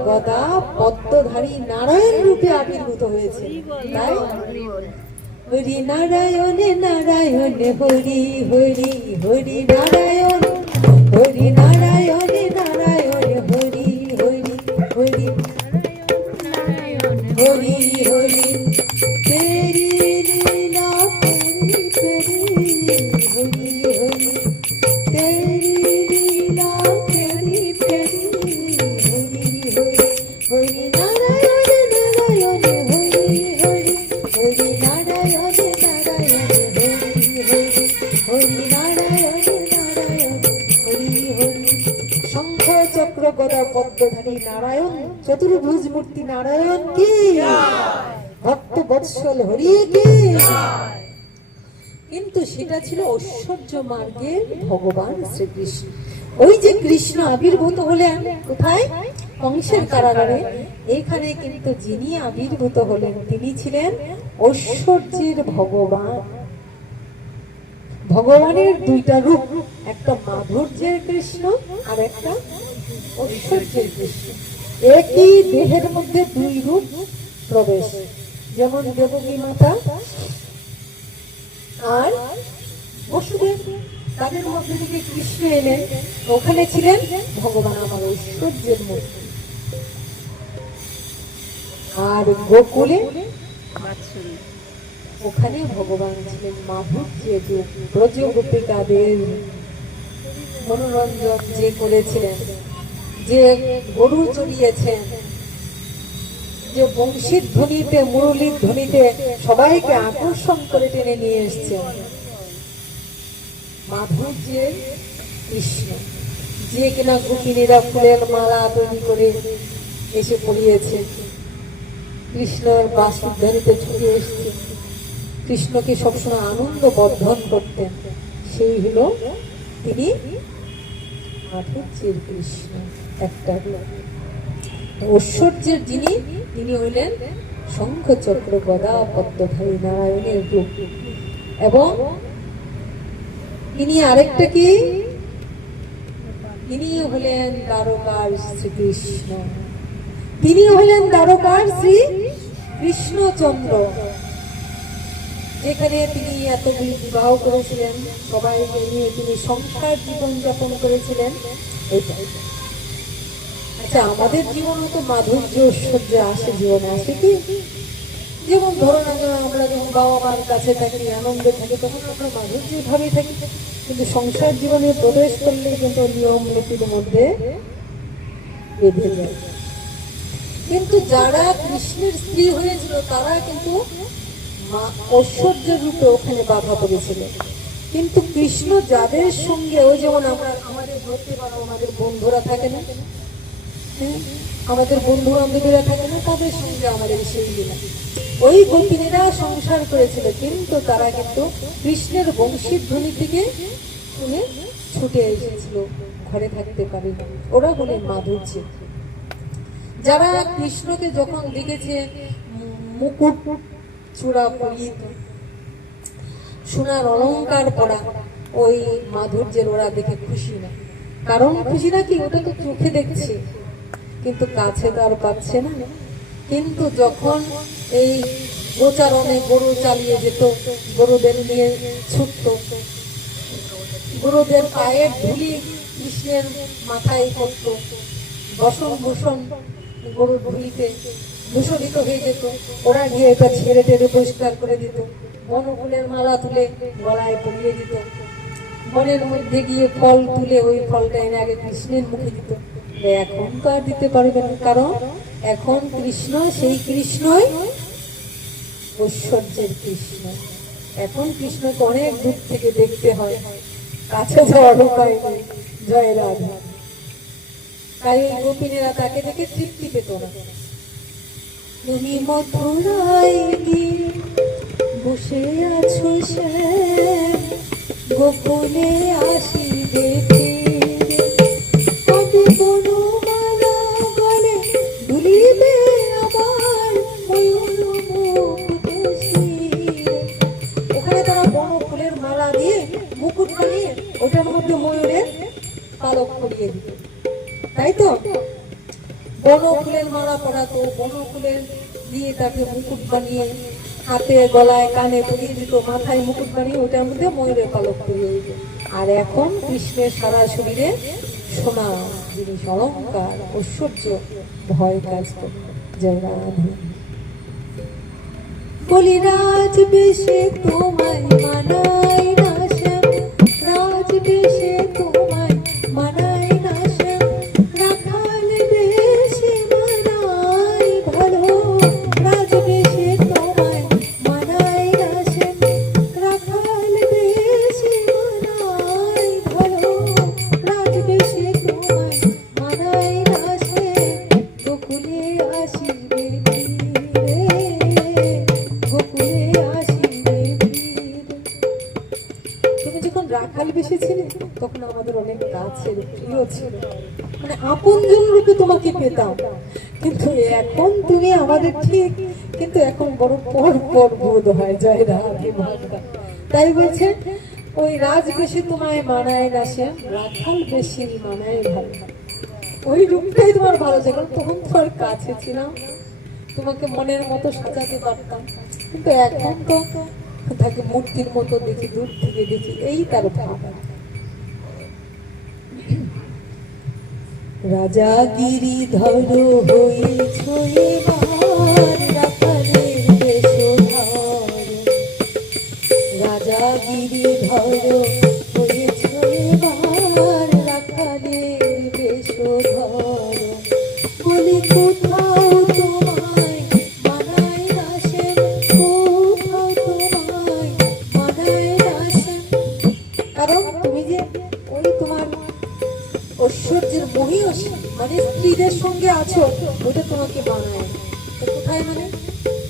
গদা পদ্মধারী নারায়ণ রূপে আবির্ভূত হয়েছে। তাই হরি নারায়ণে নারায়ণে হরি হরি হরি নারায়ণ, হরি নারায়ণে নারায়ণে হরি হরি হরি হরি হরি তেরি লীলা তেরি তেরি হরি হরি তেরি লীলা তেরি তেরি হরি হরি হরি নারায়ণে নারায়ণে হরি হরি হরি নারায়ণে নারায়ণে হরি হরি হরি নারায়ণে নারায়ণে হরি হরি। শঙ্খ চক্র গদা পদ্মধারী নারায়ণ, চতুর্ভুজ মূর্তি নারায়ণ কি, ভক্ত বৎসল হরি কি। কিন্তু সেটা ছিল ঐশ্বর্য মার্গের ভগবান শ্রীকৃষ্ণ। ওই যে কৃষ্ণ আবির্ভূত হলেন কোথায়? কংসের কারাগারে। এখানে কিন্তু যিনি আবির্ভূত হলেন তিনি ছিলেন ঐশ্বর্যের ভগবান। ভগবানের দুইটা রূপ, একটা মাধুর্যের কৃষ্ণ আর একটা ঐশ্বর্যের কৃষ্ণ। একই দেহের মধ্যে দুই রূপ প্রবেশ, যেমন দেবকী মাতা আর বসুদেব, তাদের মধ্যে থেকে কৃষ্ণ এলেন, ওখানে ছিলেন ভগবান আমার ঐশ্বর্যের মূর্তি। আর গোকুলে ওখানে ভগবান ছিলেন মাধুর্যের রূপ। ব্রজ গোপিকাদের মনোরঞ্জন যে করেছিলেন, যে গরু চড়িয়েছেন, যে বংশীর ধ্বনিতে মুরলীর ধ্বনিতে সবাইকে আকর্ষণ করে টেনে নিয়ে এসছেন, মাধুর্যের কৃষ্ণ, যে কিনা গোপিনীরা ফুলের মালা তৈরি করে এসে পড়িয়েছে, কৃষ্ণের বাসুধ্বনিতে ছুটে এসছে, কৃষ্ণকে সবসময় আনন্দ বর্ধন করতেন, সেই হলো তিনি মাধুর্যের কৃষ্ণ। একটা ঐশ্বর্যের যিনি, তিনি হইলেন শঙ্খ চক্র গদা পদ্মধারী নারায়ণের রূপ। এবং তিনি আরেকটা কি, তিনি হলেন দ্বারকার শ্রীকৃষ্ণ, তিনি হলেন দ্বারকার শ্রী কৃষ্ণচন্দ্র, যেখানে তিনি এতগুলি বিবাহ করেছিলেন, সবাইকে নিয়ে তিনি সংসার জীবন যাপন করেছিলেন। আচ্ছা, আমাদের জীবনে তো মাধুর্য ঐশ্বর্য আসে, জীবনে আসে কি? যেমন ধরো না কেন, আমরা যখন বাবা মার কাছে থাকি, আনন্দে থাকি, তখন আমরা মাধুর্যের ভাবেই থাকি। কিন্তু সংসার জীবনে প্রবেশ করলে কিন্তু নিয়ম নীতির মধ্যে বেঁধে যায়। কিন্তু যারা কৃষ্ণের স্ত্রী হয়েছিল তারা কিন্তু ঐশ্বর্য রূপে ওখানে বাধা পড়েছিল। কিন্তু কৃষ্ণ যাদের সঙ্গে, ওই যেমন আমরা আমাদের ধরতে পারো, আমাদের বন্ধুরা থাকে না, হ্যাঁ, আমাদের বন্ধু বান্ধবীরা থাকে না, তাদের সঙ্গে আমাদের সেই লীলা। ওই গোপিনীরা সংসার করেছিল, কিন্তু তারা কিন্তু কৃষ্ণের বংশীর ধ্বনি থেকে শুনে ছুটে এসেছিল, ঘরে থাকতে পারে। ওরা হলেন মাধুর্য। যারা কৃষ্ণকে যখন দেখেছে মুকুট চূড়া পরিহিত, সোনার অলংকার পরা, ওই মাধুর্যের ওরা দেখে খুশি না। কারণ খুশি না কি, ওটা তো চোখে দেখছে, কিন্তু কাছে তো আর পাচ্ছে না। কিন্তু যখন এই গোচারণে গরু চালিয়ে যেত, গরুদের নিয়ে ছুটত, গরুদের পায়ের ধুলি কৃষ্ণের মাথায় করত, বসন ভূষণ গরুর ধুলিতে দূষণিত হয়ে যেত, ওরা গিয়ে এটা ছেড়ে টেড়ে পরিষ্কার করে দিত, বনফুলের মালা তুলে গলায় পরিয়ে দিত, বনের মধ্যে গিয়ে ফল তুলে ওই ফলটা এনে আগে কৃষ্ণের মুখে দিত। এখন তো আর দিতে পারবে না, কারণ এখন কৃষ্ণ সেই কৃষ্ণই ঐশ্বর্যের কৃষ্ণ। এখন কৃষ্ণকে অনেক দূর থেকে দেখতে হয়, কাছে যাওয়ার উপায় নেই। জয় রাধা। তাই ওই গোপিনীরা তাকে দেখে তৃপ্তি পেত না। তুমি মথুরায় গিয়ে বসে আছো শ্যাম, গোকুলে আসিবে ফিরে, কবে বনমালা গলে দুলিবে আবার ময়ূর মুকুট শিরে। ওখানে তারা বনফুলের মালা দিয়ে মুকুট বানিয়ে ওটার মধ্যে ময়ূরের পালক পরিয়ে দিত, তাই তো? বনফুলের মালা পরাতো, বনফুলের দিয়ে তাকে মুকুট বানিয়ে হাতে গলায় কানে পরিয়ে দিত, মাথায় মুকুট বানিয়ে ওটার মধ্যে ময়ূরের পালক পরিয়ে দিত। আর এখন কৃষ্ণের সারা শরীরে সোনা জিনিস, অলঙ্কার, ঐশ্বর্য ভয় কাজ করত। জয় রাধে। বলি রাজ বেশে তোমায় মানাই না শ্যাম, রাজ বেশে তোমায় মানাই না শ্যাম, রাখাল বেশে মানাই ভালো, রাজ বেশে তোমায় মানাই না শ্যাম, রাখাল বেশে মানাই ভালো, রাজ বেশে তোমায় মানাই না শ্যাম, গোকুলে আসিবে ফিরে, গোকুলে আসিবে ফিরে। তুমি যখন রাখাল বেশে ছিলে তখন আমাদের অনেক কাছের প্রিয় ছিল, মানে আপনজন রূপে তোমাকে পেতাম। কিন্তু এখন তুমি আমাদের ঠিক, কিন্তু এখন বড় পর পর বোধ হয়। জয় রাধে মাতা। তাই বলছে ওই রাজ বেশে তোমায় মানায় না শ্যাম, রাখাল বেশি মানায় ভালো। ওই রূপটাই তোমার ভালো ছিল, তখন তোমার কাছে ছিলাম, তোমাকে মনের মতো সাজাতে পারতাম। কিন্তু এখন তো তাকে মূর্তির মতো দেখি, দূর থেকে দেখি, এই তার ভাব। রাজা গিরিধর হয়েছ এবার, রাখালের বেশধার, রাজা গিরিধর হয়েছ এবার, রাখালের বেশধার। বলি কোথাও তোমায় মানায় না শ্যাম, কোথাও তোমায় মানায় না শ্যাম। কারণ তুমি যে ওই তোমার ঐশ্বর্যের মহিয়সী, মানে স্ত্রীদের সঙ্গে আছো, ওটা তোমাকে মানায় না। তো কোথায় মানে?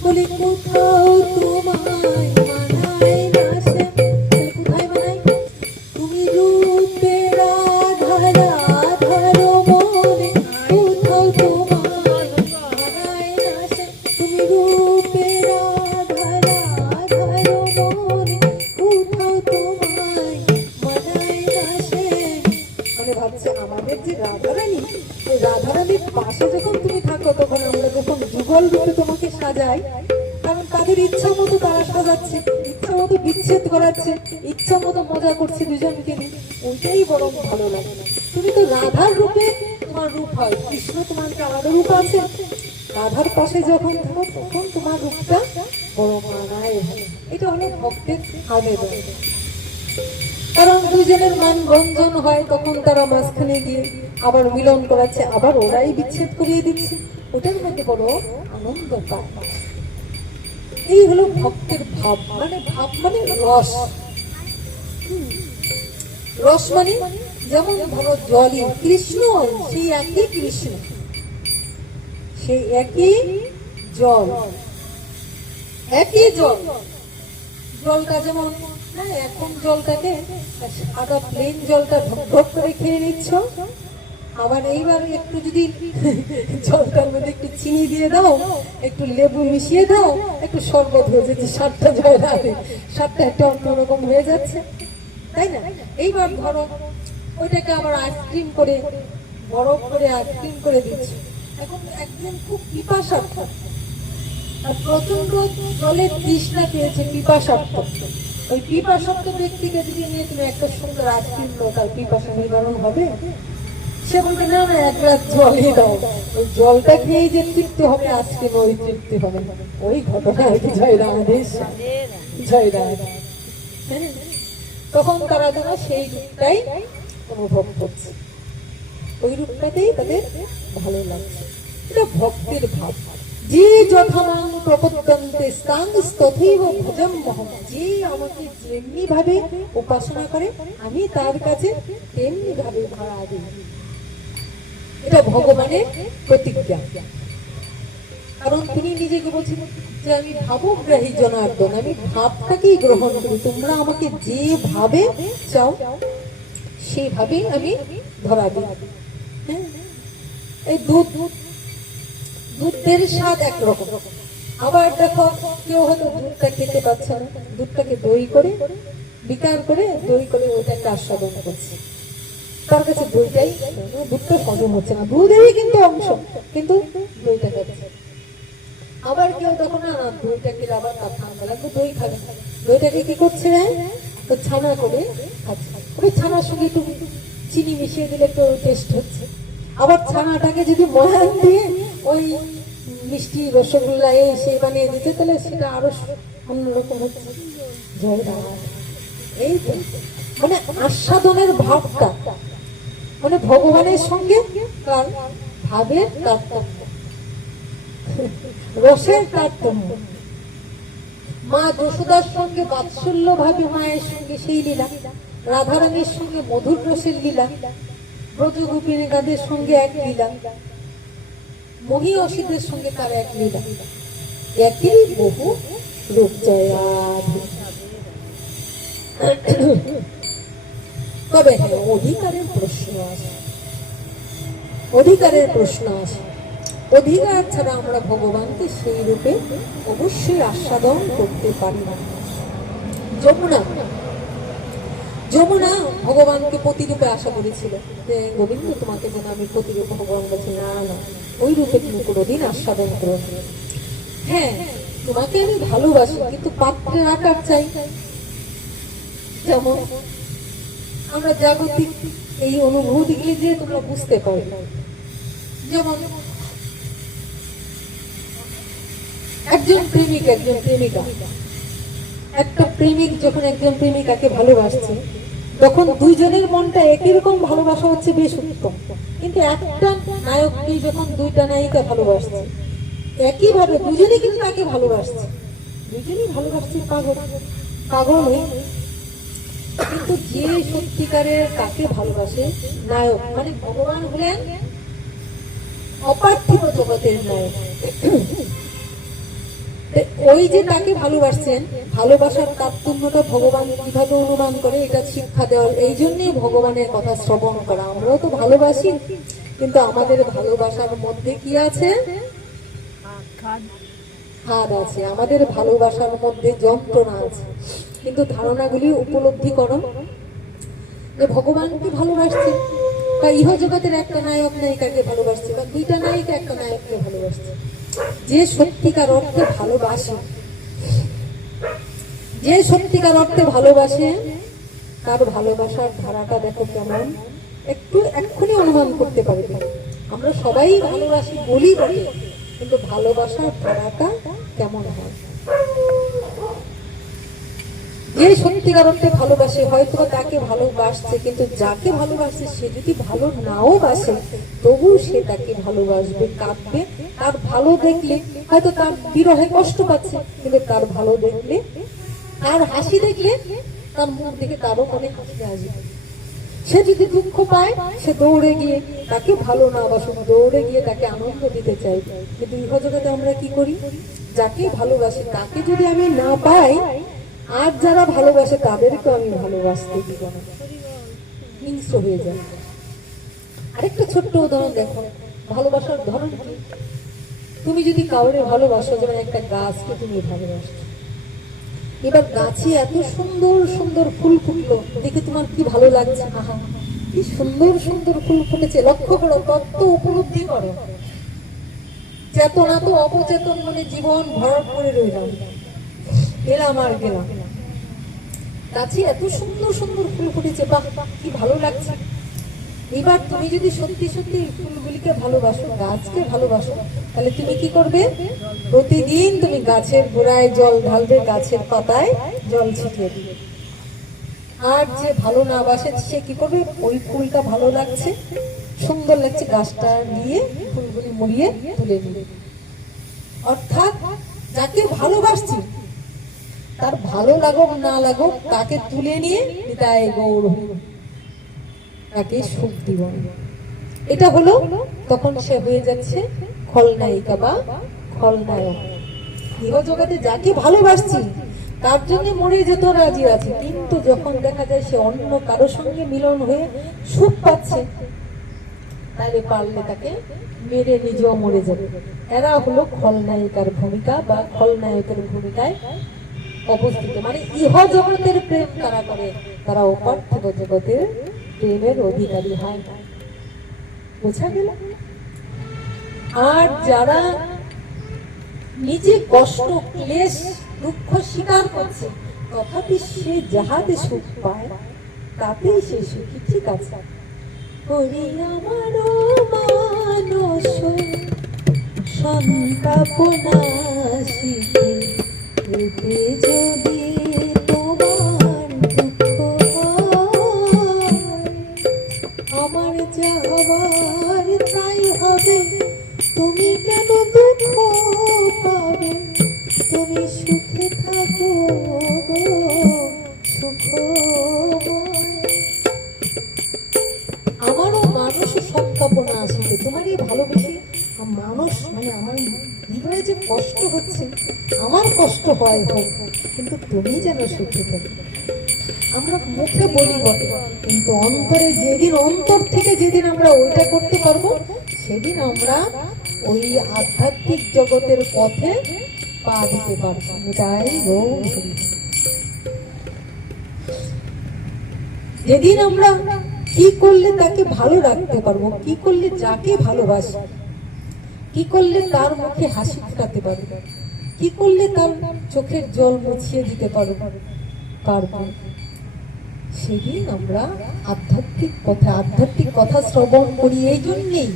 বলি কোথাও তোমায় মানায় না শ্যাম, কোথায় মানায়? তুমি রূপে রাধা রাধার মনে, কোথাও তোমায় মানায় না শ্যাম, তুমি রূপে রাধা রাধার মনে, কোথাও তোমায় মানায় না শ্যাম। মানে ভাবছে আমাদের যে রাধারানী, ওই রাধারানীর পাশে যখন তুমি থাকো, তখন আমরা যখন যুগল রূপে তোমাকে সাজাই, কারণ তাদের ইচ্ছা মতো তারা সাজাচ্ছে, ইচ্ছা মতো বিচ্ছেদ করাচ্ছে, ইচ্ছা মতো মজা করছে দুজনকে নিয়ে, ওইটাই বরং ভালো লাগে না। তুমি তো রাধার রূপে তোমার রূপ হয়, কৃষ্ণ তোমার কি আলাদা রূপ আছে? রাধার পাশে যখন থাকো তখন তোমার রূপটা বড় মানায়। এটা হলো ভক্তের আবেদন। কারণ দুজনের মান রঞ্জন হয়, তখন তারা মাঝখানে গিয়ে আবার মিলন করাচ্ছে, আবার ওরাই বিচ্ছেদ করিয়ে দিচ্ছে, ওটার মধ্যে বড় আনন্দ পায়। এই হলো ভক্তের ভাব, মানে ভাব মানে রস। রস মানে যেমন ধরো জলই কৃষ্ণ, সেই একই কৃষ্ণ, সেই একই জল, একই জল। জলটা যেমন এখন জলটাকে সাদা প্লেন জলটা ঢক করে খেয়ে নিচ্ছ, আবার এইবার একটু যদি জলটার মধ্যে একটু চিনি দিয়ে দাও, একটু লেবু মিশিয়ে দাও, একটু শরবত হয়ে যাচ্ছে, স্বাদটা জয় রাধে, স্বাদটা একটা অন্যরকম হয়ে যাচ্ছে, তাই না? এইবার ধরো ওইটাকে আবার আইসক্রিম করে, বরফ করে আইসক্রিম করে দিচ্ছি। এখন একজন খুব পিপাসার্থ আর প্রচন্ড জলের তৃষ্ণা পেয়েছে, পিপাসার্থ, ওই পিপাসার্থ ব্যক্তিকে যদি নিয়ে তুমি একটা সুন্দর আইসক্রিম দাও, তার পিপাসা নিবারণ হবে? সে বলবে না না, এক গ্লাস জলই দাও। ওই জলটা খেয়েই যে তৃপ্তি হবে, আইসক্রিম ওই তৃপ্তি হবে না। ওই ঘটনা আর কি। জয় রাধে, জয় রাধে। তখন তারা যেন সেই রূপটাই অনুভব করছে, ওই রূপটাতেই তাদের ভালো লাগছে। এটা ভক্তের ভাব। যে যথামান প্রপদ্যন্তে স্থান তথৈব ভজম্যহম, যে আমাকে যেমনি ভাবে উপাসনা করে আমি তার কাছে তেমনি ভাবে ধরা দিই। এটা ভগবানের প্রতিজ্ঞা। কারণ তিনি নিজেকে বলছেন যে আমি ভাবগ্রাহী জনার্দন, আমি ভাবটাকেই গ্রহণ করি, তোমরা আমাকে যেভাবে চাও সেইভাবেই আমি ধরা দিই। এই দুধের স্বাদ একরকম, আবার দেখো কেউ হয়তো দুধটা খেতে পারছে না, দুধটাকে দই করে বিকার করে দই করে ওইটাকে আস্বাদন করছে, তার কাছে দইটাই, দুধটা হজম হচ্ছে না, দুধেরই কিন্তু অংশ, কিন্তু দইটা খাচ্ছে। আবার কেউ তখন না দইটা খেলে আবার তার ঠান্ডা লাগবে, দই খাবে, দইটাকে কি করছে তো ছানা করে খাচ্ছে, ওই ছানার সঙ্গে একটু চিনি মিশিয়ে দিলে একটু টেস্ট হচ্ছে। আবার ছানাটাকে যদি ময়ান দিয়ে ওই মিষ্টি রসগোল্লা এই সেই বানিয়ে দিতে, তাহলে সেটা আরো অন্যরকম হচ্ছে। জয় রাধা। এই তো মানে আস্বাদনের ভাবটা, মানে ভগবানের সঙ্গে তার ভাবের তারতম্য, রসের তারতম্য। মা যশোদার সঙ্গে বাৎসল্য ভাবে মায়ের সঙ্গে সেই লীলা, রাধারানীর সঙ্গে মধুর রসের লীলা, ব্রজগোপীনাদের সঙ্গে এক লীলা, মহিষীদের সঙ্গে তার এক লীলা, একই বহু রূপ। জয় রাধে। তবে হ্যাঁ, অধিকারের প্রশ্ন আসে, অধিকারের প্রশ্ন আসে। অধিকার ছাড়া আমরা ভগবানকে সেই রূপে অবশ্যই আস্বাদন করতে পারি না। যমুনা ভগবানকে প্রতিরূপে আশা করেছিল যে গোবিন্দ তোমাকে যেন আমি প্রতিরূপে, ভগবান বলছে না না, ওই রূপে তুমি কোনোদিন আস্বাদন করো। হ্যাঁ, তোমাকে আমি ভালোবাসি, কিন্তু পাত্রের আকার চাই। যেমন আমরা জাগতিক এই অনুভূতিগুলি দিয়ে তোমরা বুঝতে পারবে। যেমন একজন প্রেমিক, একজন প্রেমিকা, একটা প্রেমিক যখন একজন প্রেমিকাকে ভালোবাসছে, তখন দুইজনের মনটা একই রকম ভালোবাসা হচ্ছে, বেশ উত্তম। কিন্তু একটা নায়ককে যখন দুইটা নায়িকা ভালোবাসছে, একইভাবে দুজনে কিন্তু তাকে ভালোবাসছে, দুজনেই ভালোবাসছে পাগল পাগল হয়ে। কিন্তু যে সত্যিকারের তাকে ভালোবাসে, নায়ক মানে ভগবান হলেন অপার্থিব জগতের নায়ক, ওই যে তাকে ভালোবাসছেন, ভালোবাসার তাৎপর্যটা ভগবান কিভাবে অনুমান করে এটা শিক্ষা দেওয়ার, এই জন্যই ভগবানের কথা শ্রবণ করা। আমরাও তো ভালোবাসি, কিন্তু আমাদের ভালোবাসার মধ্যে কি আছে? হাত আছে, আমাদের ভালোবাসার মধ্যে যন্ত্রণা আছে। কিন্তু ধারণাগুলি উপলব্ধি করো যে ভগবানকে ভালোবাসছে, বা ইহ জগতের একটা নায়ক নায়িকাকে ভালোবাসছে, বা দুইটা নায়িকা একটা নায়ককে ভালোবাসছে। যে সত্যিকার অর্থে ভালোবাসে, যে সত্যিকার অর্থে ভালোবাসে, তার ভালোবাসার ধারাটা দেখো কেমন, একটু এক্ষুনি অনুমান করতে পারবে। আমরা সবাই ভালোবাসি বলি বটে, কিন্তু ভালোবাসার ধারাটা কেমন হয়? যে সত্যিকার অর্থে ভালোবাসে হয়তো তাকে ভালোবাসছে, কিন্তু যাকে ভালোবাসছে সে যদি ভালো নাও বাসে তবু সে তাকে ভালোবাসবে, কাঁদবে। তার ভালো দেখলে হয়তো তার বিরহে কষ্ট পাচ্ছে, কিন্তু তার ভালো দেখলে, তার হাসি দেখলে তার মুখ দেখে তারও মনে হাসি আসবে। সে যদি দুঃখ পায় সে দৌড়ে গিয়ে, তাকে ভালো না বাসুক দৌড়ে গিয়ে তাকে আনন্দ দিতে চাই। কিন্তু ইহজগতে আমরা কি করি? যাকে ভালোবাসি তাকে যদি আমি না পাই, আর যারা ভালোবাসে তাদেরকে আমি ভালোবাসতে দিব না, হিংস্র হয়ে যায়। আরেকটা ছোট্ট উদাহরণ দেখো, ভালোবাসার ধরন কি? তুমি যদি কাউরে ভালোবাসো, যেমন একটা গাছকে তুমি ভালোবাসো, এবার গাছে এত সুন্দর সুন্দর ফুল ফুটলো, দেখে তোমার কি ভালো লাগছে, আহা কি সুন্দর সুন্দর ফুল ফুটেছে, লক্ষ্য করো, তত্ত্ব উপলব্ধি করো। চেতনা তো অপচেতন মানে জীবন ভর করে রইলাম, এলাম আর গেলাম। গাছে এত সুন্দর সুন্দর ফুল ফুটেছে, বাহ কি ভালো লাগছে। এবার তুমি যদি সত্যি সত্যি ফুলগুলিকে ভালোবাসো, গাছকে ভালোবাসো, তাহলে তুমি কি করবে? প্রতিদিন তুমি গাছের গোড়ায় জল ঢালবে, গাছের পাতায় জল ছিটিয়ে দিবে। আর যে ভালো না বাসে সে কি করবে? ওই ফুলটা ভালো লাগছে, সুন্দর লাগছে, গাছটা নিয়ে ফুলগুলি মুড়িয়ে তুলে নেবে। অর্থাৎ যাকে ভালোবাসছি তার ভালো লাগুক না লাগুক তাকে তুলে নিয়ে নিতাই গৌর তাকে সুখ দিব, এটা হলো তখন সে হয়ে যাচ্ছে খলনায়িকা বা খলনায়ক। ইহজগতে যাকে ভালোবাসছি তার জন্য মরে যেত রাজি আছে, কিন্তু যখন দেখা যায় সে অন্য কারো সঙ্গে মিলন হয়ে সুখ পাচ্ছে, তাহলে পারলে তাকে মেরে নিজেও মরে যাবে। এরা হলো খলনায়িকার ভূমিকা বা খলনায়কের ভূমিকায় অবস্থিত। মানে ইহ জগতের প্রেম তারা করে, তারা অপার্থিব জগতের প্রেমের অধিকারী হয়। বোঝা গেল? আর যারা নিজে কষ্ট ক্লেশ দুঃখ স্বীকার করছে, তথাপি সে যাহাতে সুখ পায় তাতেই সে সুখী, ঠিক আছে। হরি আমার মানস সন্তাপ নাশিতে, এতে যদি তোমার দুঃখ হয়, আমার যা হবার তাই হবে, তুমি কেন দুঃখ পাবে, তুমি সুখে থাকো গো সুখময়। আমারও মানুষ সন্তাপনা আসবে, তোমার এই ভালোবেসে মানুষ মানে আমার হৃদয়ে যে কষ্ট হচ্ছে, আমার কষ্ট হয় হোক, কিন্তু তুমি যেন সুখে থাকো। আমরা মুখে বলি বটে, কিন্তু অন্তরে যেদিন, অন্তর থেকে যেদিন আমরা ওইটা করতে পারবো, সেদিন আমরা ওই আধ্যাত্মিক জগতের পথে পা দিতে পারবো। এটাই গৌর হরি। যেদিন আমরা কি করলে তাকে ভালো রাখতে পারবো, কি করলে যাকে ভালোবাসি, কি করলে তার মুখে হাসি ফোটাতে পারবো, কি করলে তার চোখের জল মুছিয়ে দিতে পারবো, সেদিন আমরা আধ্যাত্মিক কথা শ্রবণ করি, এই জন্যেই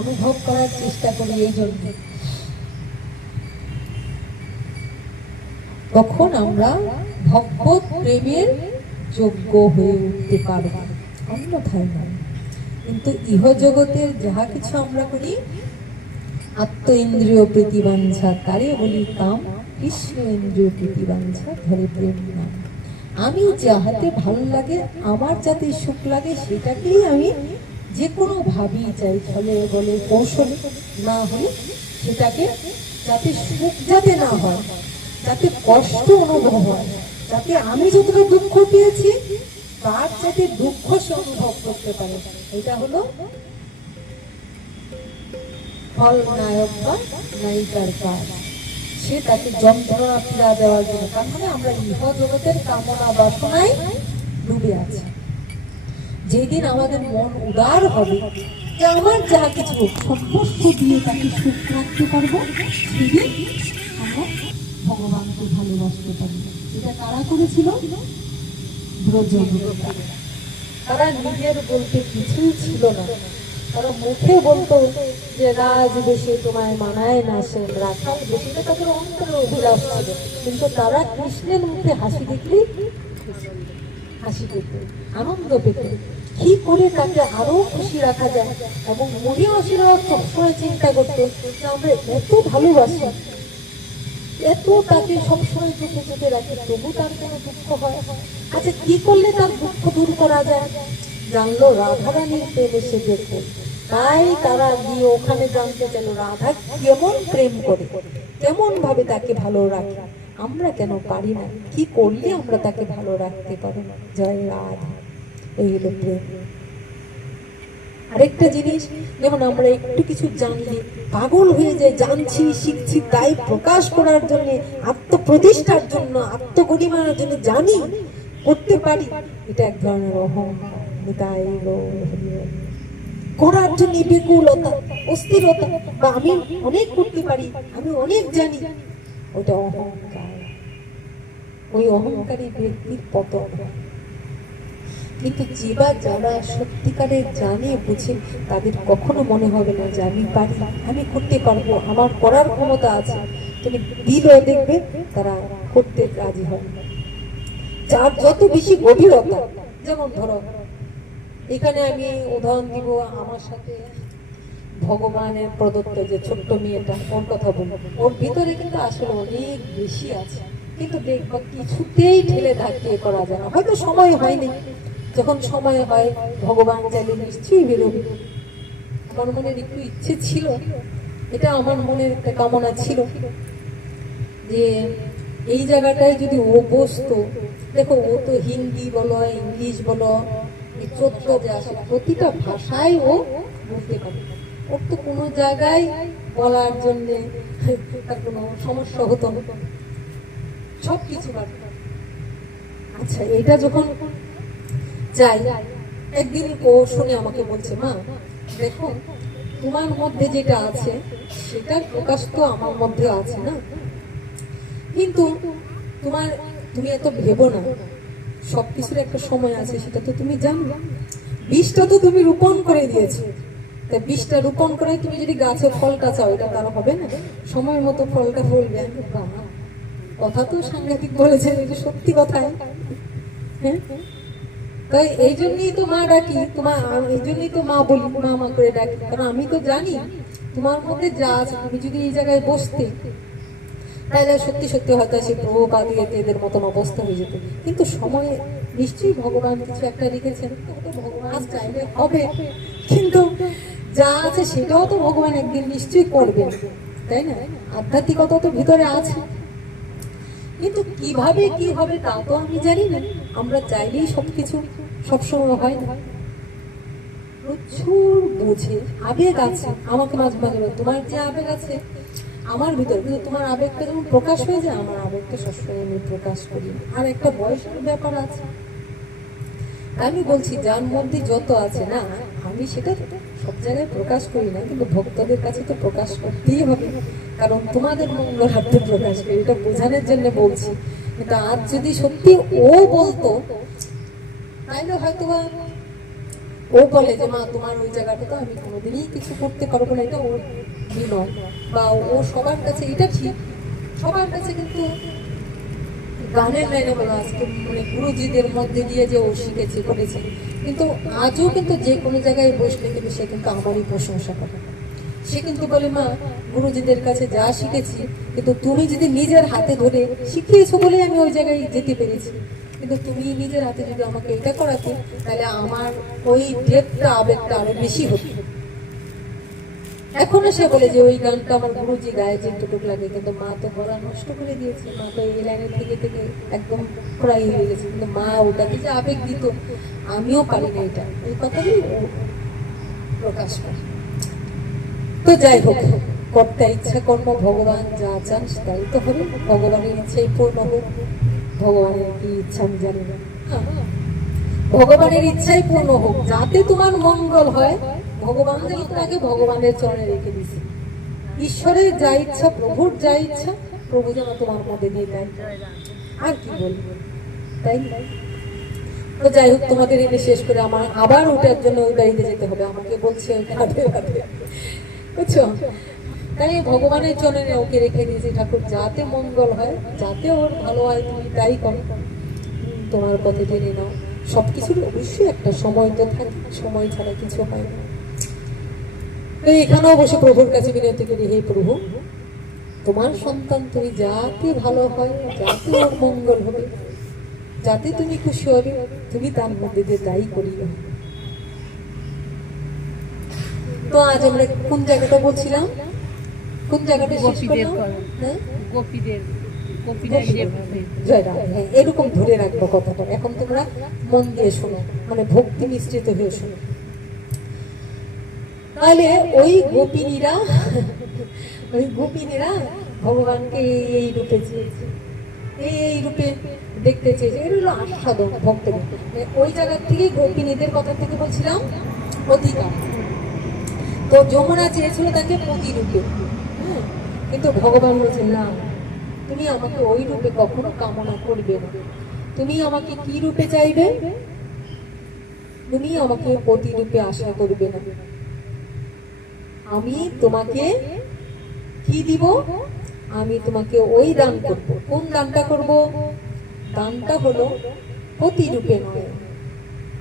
অনুভব করার চেষ্টা করি, এই জন্য তখন আমরা ভগবত প্রেমের যোগ্য হয়ে উঠতে পারব, অন্যথায় নয়। কিন্তু ইহ জগতের যাহা কিছু আমরা করি, আত্ম ইন্দ্রিয় প্রীতিবাঞ্ছা তারে বলি কাম, কৃষ্ণ ইন্দ্রিয় প্রীতিবাঞ্ছা ধরে প্রেম নাম। আমি যাহাতে ভালো লাগে, আমার যাতে সুখ লাগে, সেটাকেই আমি যে কোনো ভাবেই চাই, ফলে বলে কৌশলে না হলে সেটাকে, যাতে সুখ যাতে না হয়, যাতে কষ্ট অনুভব হয়, যাতে আমি যতটা দুঃখ পেয়েছি তার যাতে দুঃখ সে অনুভব করতে পারে, এটা হলো খলনায়ক বা নায়িকার কাজ। সে তাকে যন্ত্রণা পীড়া দেওয়ার জন্য, তার মানে আমরা ইহ জগতের কামনা বাসনায় ডুবে আছি। যেদিন আমাদের মন উদার হবে যে আমার যা কিছু সর্বস্ব দিয়ে তাকে সুখ রাখতে পারবো, সেদিন আমরা ভগবানকে ভালোবাসতে পারবো। এটা কারা করেছিল? ব্রজবুদ্ধ। তারা নিজের বলতে কিছুই ছিল না। তারা মুখে বলতো যে রাজবেশে তোমায় মানায় না সেন, রাখাল বেশিটা তাদের অন্তরের অভিলাষ ছিল। কিন্তু তারা কৃষ্ণের মুখে হাসি দেখলেই হাসি পেত, আনন্দ পেত। কি করে তাকে আরো খুশি রাখা যায়। এবং মহিষীরা সবসময় চিন্তা করতো যে আমরা এত ভালোবাসি, এত তাকে সবসময় চোখে চোখে রাখি, তবু তার কোনো দুঃখ হয়। আচ্ছা কি করলে তার দুঃখ দূর করা যায়? জানলো রাধারানীর প্রেমে সে দেখো, তাই তারা গিয়ে ওখানে জানতে চাইল রাধা কেমন প্রেম করে, কেমন ভাবে তাকে ভালো রাখে। আমরা কেন পারি না? কি করলে আমরা তাকে ভালো রাখতে পারি না? জয় রাধা। এই হলো প্রেম। আরেকটা জিনিস, যেমন আমরা একটু কিছু জানলে পাগল হয়ে যায়, জানছি শিখছি তাই প্রকাশ করার জন্য, আত্মপ্রতিষ্ঠার জন্য, আত্মগরিমার জন্য জানি, করতে পারি, এটা এক ধরনের অহংকার। নিতাই গৌর হরি বল। করার জন্য বিকুলতা, অস্থিরতা, বা আমি অনেক করতে পারি, আমি অনেক জানি, ওটা অহংকার। ওই অহংকারী ব্যক্তির পতন। কিন্তু যেবা যারা সত্যিকারের জানে বুঝে, তাদের কখনো মনে হবে না যে আমি পারি, আমি করতে পারবো, আমার করার ক্ষমতা আছে। তুমি দিলেও দেখবে তারা করতে রাজি হবে। যার যত বেশি গভীরতা, যেমন ধরো এখানে আমি উদাহরণ দিব, আমার সাথে ভগবানের প্রদত্ত যে ছোট্ট মেয়েটা, ওর কথা বলবো। ওর ভিতরে কিন্তু আসলে অনেক বেশি আছে, কিন্তু দেখবো কিছুতেই ঠেলে ধাক্কিয়ে করা যায় না। হয়তো সময় হয়নি, যখন সময় হয় ভগবান চাইলে নিশ্চয়ই বেরোবে। আমার মনের একটু ইচ্ছে ছিল, এটা আমার মনের একটা কামনা ছিল যে এই জায়গাটায় যদি ও বসতো। দেখো ও তো হিন্দি বলো, ইংলিশ বলো, এই 14 যে আসে প্রতিটা ভাষায় ও বুঝতে পারে। ওর তো কোনো জায়গায় বলার জন্য তার কোনো সমস্যা হতো না, সবকিছু পারত। আচ্ছা এটা যখন যাই, একদিন ও শুনে আমাকে বলছে, মা দেখো তোমার মধ্যে যেটা আছে সেটার প্রকাশ তো আমার মধ্যে আছে না, কিন্তু তুমি এত ভেবো না, সবকিছুর একটা সময় আছে, সেটা তো তুমি জানো। বীজটা তো তুমি রোপণ করে দিয়েছো, তাই বীজটা রোপণ করে তুমি যদি গাছে ফলটা চাও, এটা তার হবে না, সময় মতো ফলটা ফলবে। কথা তো সাংঘাতিক বলেছেন, এটা সত্যি কথা। হ্যাঁ, তাই এই জন্যই তো মা ডাকি তোমার, এই জন্যই তো মা বলি, মা মা করে ডাকি, কারণ আমি তো জানি তোমার মধ্যে যা আছে। তুমি যদি এই জায়গায় বসতে, তাহলে সত্যি সত্যি হয়তো সে প্রভুপাদ এদের মতন অবস্থা হয়ে যেত। কিন্তু সময়ে নিশ্চয়ই ভগবান কিছু একটা লিখেছেন, ভগবান চাইলে হবে, কিন্তু যা আছে সেটাও তো ভগবান একদিন নিশ্চয়ই করবেন, তাই না? আধ্যাত্মিকতা তো ভিতরে আছে, কিন্তু কিভাবে কি হবে তা তো আমি জানি না। আমরা চাইলেই সবকিছু সবসময় হয় না। প্রচুর বোঝে, আবেগ আছে। আমাকে মাঝে মাঝে তোমার যে আবেগ আছে আমার ভিতরে, কিন্তু তোমার আবেগটা যখন প্রকাশ হয়ে যায়, আমার আবেগটা সবসময় আমি প্রকাশ করি। আর একটা বয়সের ব্যাপার আছে। আমি বলছি যার মধ্যে যত আছে না, আমি সেটা সব জায়গায় প্রকাশ করি না, কিন্তু ভক্তদের কাছে তো প্রকাশ করতেই হবে, কারণ তোমাদের মঙ্গলার্থে প্রকাশ করি, এটা বোঝানোর জন্য বলছি। কিন্তু আজ যদি সত্যি ও বলতো, তাইলে হয়তো ও বলে যে মা তোমার ওই জায়গাটা তো আমি কোনোদিনই কিছু করতে পারবো না, এটা ওর বিনয়, বা ও সবার কাছে এটা ঠিক, সবার কাছে কিন্তু গানের লাইনে বলা আজকে মানে গুরুজিদের মধ্যে দিয়ে যে ও শিখেছে করেছে, কিন্তু আজও কিন্তু যে কোনো জায়গায় বসলে কিন্তু সে কিন্তু আমারই প্রশংসা করে। সে কিন্তু বলে মা গুরুজিদের কাছে যা শিখেছি, কিন্তু তুমি যদি নিজের হাতে ধরে শিখিয়েছো বলে আমি ওই জায়গায় যেতে পেরেছি, কিন্তু তুমি নিজের হাতে যদি আমাকে এটা করাতে, তাহলে আমার ওই ডেপটা আবেগটা আরো বেশি হতো। এখনো সে বলে যে ওই গানটা আমার গুরুজি গায়ে যেটুকু লাগে, কিন্তু মা তো গলা নষ্ট করে দিয়েছে, মা তো এই লাইনের থেকে থেকে একদম প্রায় হয়ে গেছে, কিন্তু মা ওটাকে যে আবেগ দিত, আমিও পারি না এটা, এই কথাই প্রকাশ করে। তো যাই হোক, কর্তা ইচ্ছা কর্ম ভগবান যা চান তাই তো হবে, ভগবানের ইচ্ছাই পূর্ণ হোক। ভগবানের কি ইচ্ছা আমি জানি না, ভগবানের ইচ্ছাই পূর্ণ হোক, যাতে তোমার মঙ্গল হয়। ভগবান যেন তোমাকে ভগবানের চরণে রেখে দিছে। ঈশ্বরের যা ইচ্ছা, প্রভুর যা ইচ্ছা, প্রভু যেন তোমার মধ্যে দিয়ে দেয়, আর কি বলবো, তাই। তো যাই হোক, তোমাদের এনে শেষ করে আমার আবার ওটার জন্য ওই বাড়িতে যেতে হবে, আমাকে বলছে কাঁদে কাঁদে, বুঝছো? তাই ভগবানের চরণে ওকে রেখে দিয়েছি, ঠাকুর যাতে মঙ্গল হয়, যাতে ওর ভালো হয়, তুমি তাই করো, তোমার পথে টেনে নাও। সবকিছুর অবশ্যই একটা সময় তো থাকে, সময় ছাড়া কিছু হয় না। তো এখানেও বসে প্রভুর কাছে বিনতি করি, হে প্রভু, তোমার সন্তান তুমি যাতে ভালো হয়, যাতে ওর মঙ্গল হবে, যাতে তুমি খুশি হবে, তুমি তার মধ্যে দিয়ে দায়ী করিও। তো আজ আমরা কোন জায়গাটা বলছিলাম, কোন জায়গাটা শেষ করলাম? হ্যাঁ, জয়রাম, হ্যাঁ, এরকম ধরে রাখবো কথাটা। এখন তোমরা মন দিয়ে শোনো, মানে ভক্তি মিশ্রিত হয়ে শোনো। তাহলে ওই গোপিনীরা ভগবানকে এই রূপে চেয়েছে, এই রূপে দেখতে চেয়েছে। এটা হলো আস্বাদন ভক্তদের। ওই জায়গার থেকে গোপিনীদের কথা থেকে বলছিলাম অধিকার। তো যমুনা চেয়েছিল তাকে পতি রূপে, কিন্তু ভগবান বলছেন না, তুমি আমাকে ওই রূপে কখনো কামনা করবে না। তুমি আমাকে কি রূপে চাইবে? তুমি আমাকে পতি রূপে আশা করবে না। আমি তোমাকে কি দিব? আমি তোমাকে ওই দান করব। কোন দানটা করব? দানটা হলো পতি রূপে নয়,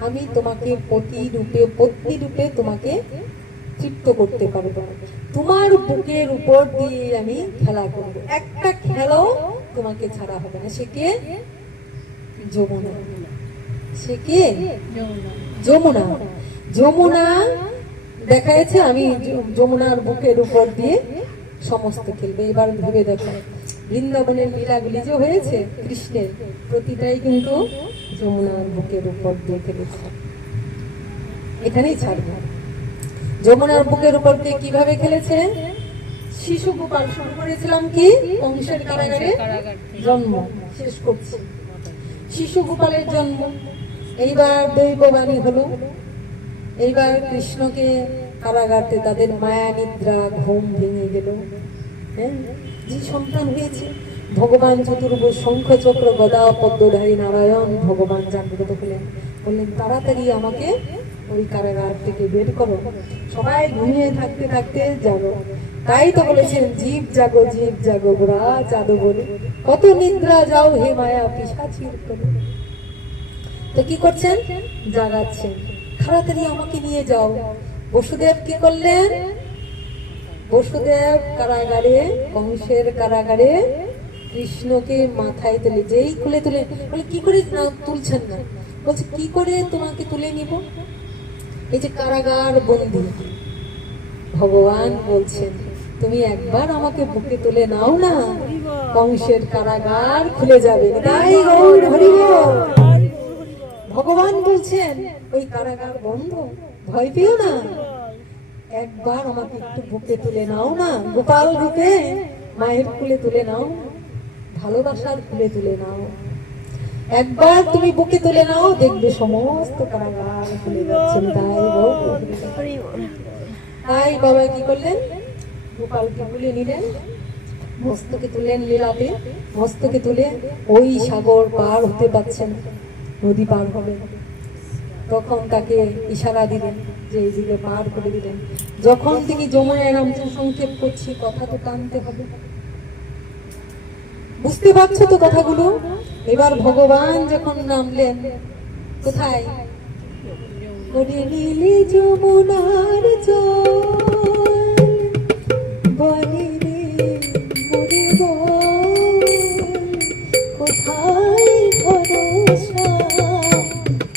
আমি তোমাকে পতি রূপে, পত্নী রূপে তোমাকে তৃপ্ত করতে পারবো না। তোমার বুকের উপর দিয়ে আমি খেলা করবো, একটা খেলাও তোমাকে ছাড়া হবে না। সে কে? যমুনা। সে কে? যমুনা। যমুনা দেখা যাচ্ছে আমি যমুনার বুকের উপর দিয়ে সমস্ত খেলবে। এবার ভেবে দেখো, বৃন্দাবনের লীলাগুলি যে হয়েছে কৃষ্ণের, প্রতিটাই কিন্তু যমুনার বুকের উপর দিয়ে খেলেছে। এখানেই ছাড়বো। যমুনার বুকের উপর দিয়ে কিভাবে খেলেছে? শিশু গোপাল শুরু করেছিলাম কি? কংসের কারাগারে জন্ম, শেষ করছি শিশু গোপালের জন্ম। এইবার দৈববাণী হলো, এইবার কৃষ্ণকে কারাগারে তাদের মায়া নিদ্রা ঘুম ভেঙে গেল। হ্যাঁ, যে সন্তান হয়েছে, ভগবান চতুর্ভুজ শঙ্খ চক্র গদা পদ্মধারী নারায়ণ ভগবান জাগ্রত হলেন, বললেন তাড়াতাড়ি আমাকে ওই কারাগার থেকে বের করো। সবাই ঘুমিয়ে থাকতে থাকতে যাবো। তাই তো বলেছেন, জীব জাগো গোরা জাদু বলে, কত নিদ্রা যাও হে মায়া পিশাচির করে। তো কি করছেন? জাগাচ্ছেন, তাড়াতাড়ি আমাকে নিয়ে যাও। বসুদেব কি করলেন? বসুদেব কারাগারে, কংসের কারাগারে কৃষ্ণকে মাথায় তুলে, যেই খুলে তুলে, বলে কি করে তুলছেন না? বলছে কি করে তোমাকে তুলে নিব? এই যে কারাগার বন্দী, ভগবান বলছেন তুমি একবার আমাকে বুকে তুলে নাও না, কংসের কারাগার খুলে যাবে। তাই ভগবান বলছেন ওই কারাগার বন্ধ, ভয় পেও না, একবার আমাকে একটু বুকে তুলে নাও না, গোপাল রূপে মায়ের কুলে তুলে নাও, ভালোবাসার কুলে তুলে নাও। একবার তুমি বুকে তুলে নাও, দেখবে সমস্ত কারাগার খুলে যাচ্ছে। তাই বাবা কি করলেন? গোপালকে তুলে নিলেন, মস্তকে তুলেন লীলাতে, মস্তকে তুলে ওই সাগর পার হতে পারছেন, নদী পার হবেন, তখন তাকে ইশারা দিলেন যে এইদিকে পার করে দিলেন। যখন তিনি যমুনায় নামছেন, সংক্ষেপ করছি, কথা তো টানতে হবে, বুঝতে পারছো তো কথাগুলো? এবার ভগবান যখন নামলেন, কোথায়? নীলি যমুনার জল বলে রে মোরে বল, কোথায় ভরসা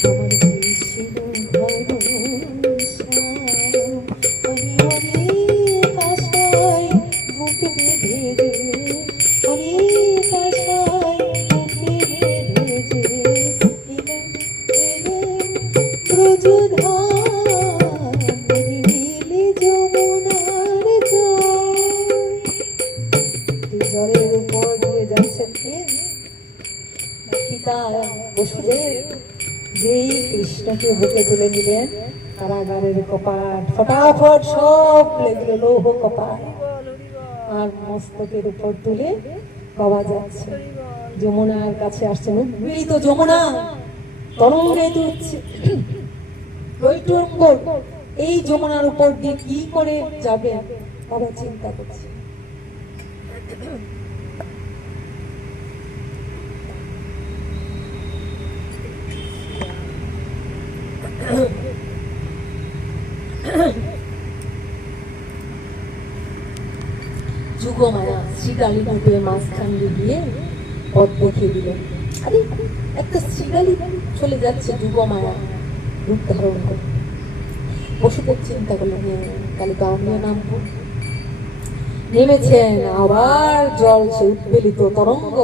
আমার কৃষ্ণ ভরসা। আমি অনেক আশায় বুক বেঁধে দে, অনেক আশায় বুক বেঁধে যে জলের উপর দিয়ে যাচ্ছেন কে? পিতা বসুদেব। যেই কৃষ্ণকে বুকে তুলে নিলেন, কারাগারের কপাট ফটাফট সব খুলে দিল, লৌহ কপাট, আর মস্তকের উপর তুলে বাবা যাচ্ছে, যমুনার কাছে আসছেন। উদ্বেলিত যমুনা তরঙ্গায়িত হচ্ছে। টইটুম্বর এই যমুনার উপর দিয়ে কি করে যাবে বাবা চিন্তা করছে। যুগমায়া শ্রীকালী রূপে মাঝখান দিয়ে পথ দেখিয়ে দিলেন। আরে একটা শ্রীকালী চলে যাচ্ছে যুগমায়া রূপ ধারণ করে। বসুদেব চিন্তা করলেন তাহলে তো আমিও নামবো। নেমেছেন, আবার জল সে উদ্বেলিত তরঙ্গ,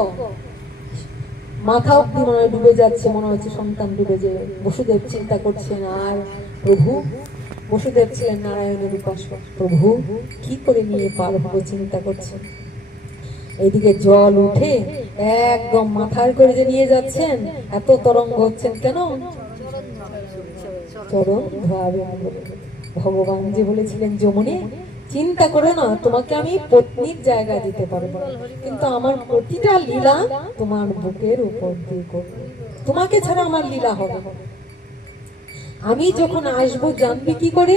মাথা অব্দি মনে হয় ডুবে যাচ্ছে, মনে হচ্ছে সন্তান ডুবে যাবে। বসুদেব চিন্তা করছেন আর প্রভু, বসুদেব ছিলেন নারায়ণের উপাসক, প্রভু কি করে নিয়ে পার হবো চিন্তা করছেন। এইদিকে জল উঠে একদম মাথার করে যে নিয়ে যাচ্ছেন, এত তরঙ্গ হচ্ছেন কেন? চরণ ধোয়াবেন বলে। ভগবান যে বলেছিলেন যমুনে চিন্তা করে না, তোমাকে আমি পত্নীর জায়গা দিতে পারবো, কিন্তু আমার প্রতিটা লীলা তোমার বুকের উপর দিয়ে করবো, তোমাকে ছাড়া আমার লীলা হবে। আমি যখন আসবো জানবি কি করে?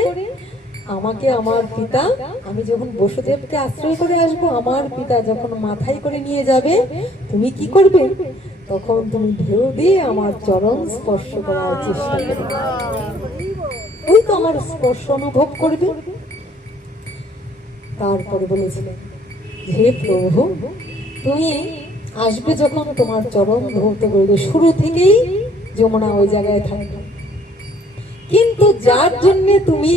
আমাকে আমার পিতা, আমি যখন বসুদেবকে আশ্রয় করে আসবো, আমার পিতা যখন মাথায় করে নিয়ে যাবে, তুমি কি করবে? তখন তুমি ঢেউ দিয়ে আমার চরণ স্পর্শ করার চেষ্টা করবে, ওই তো আমার স্পর্শ অনুভব করবে। তারপরে বলেছিলেন, হে প্রভু, তুমি আসবে যখন তোমার চরণ ধরতে করবে, শুরু থেকেই যমুনা ওই জায়গায় থাকবে, কিন্তু যার জন্য তুমি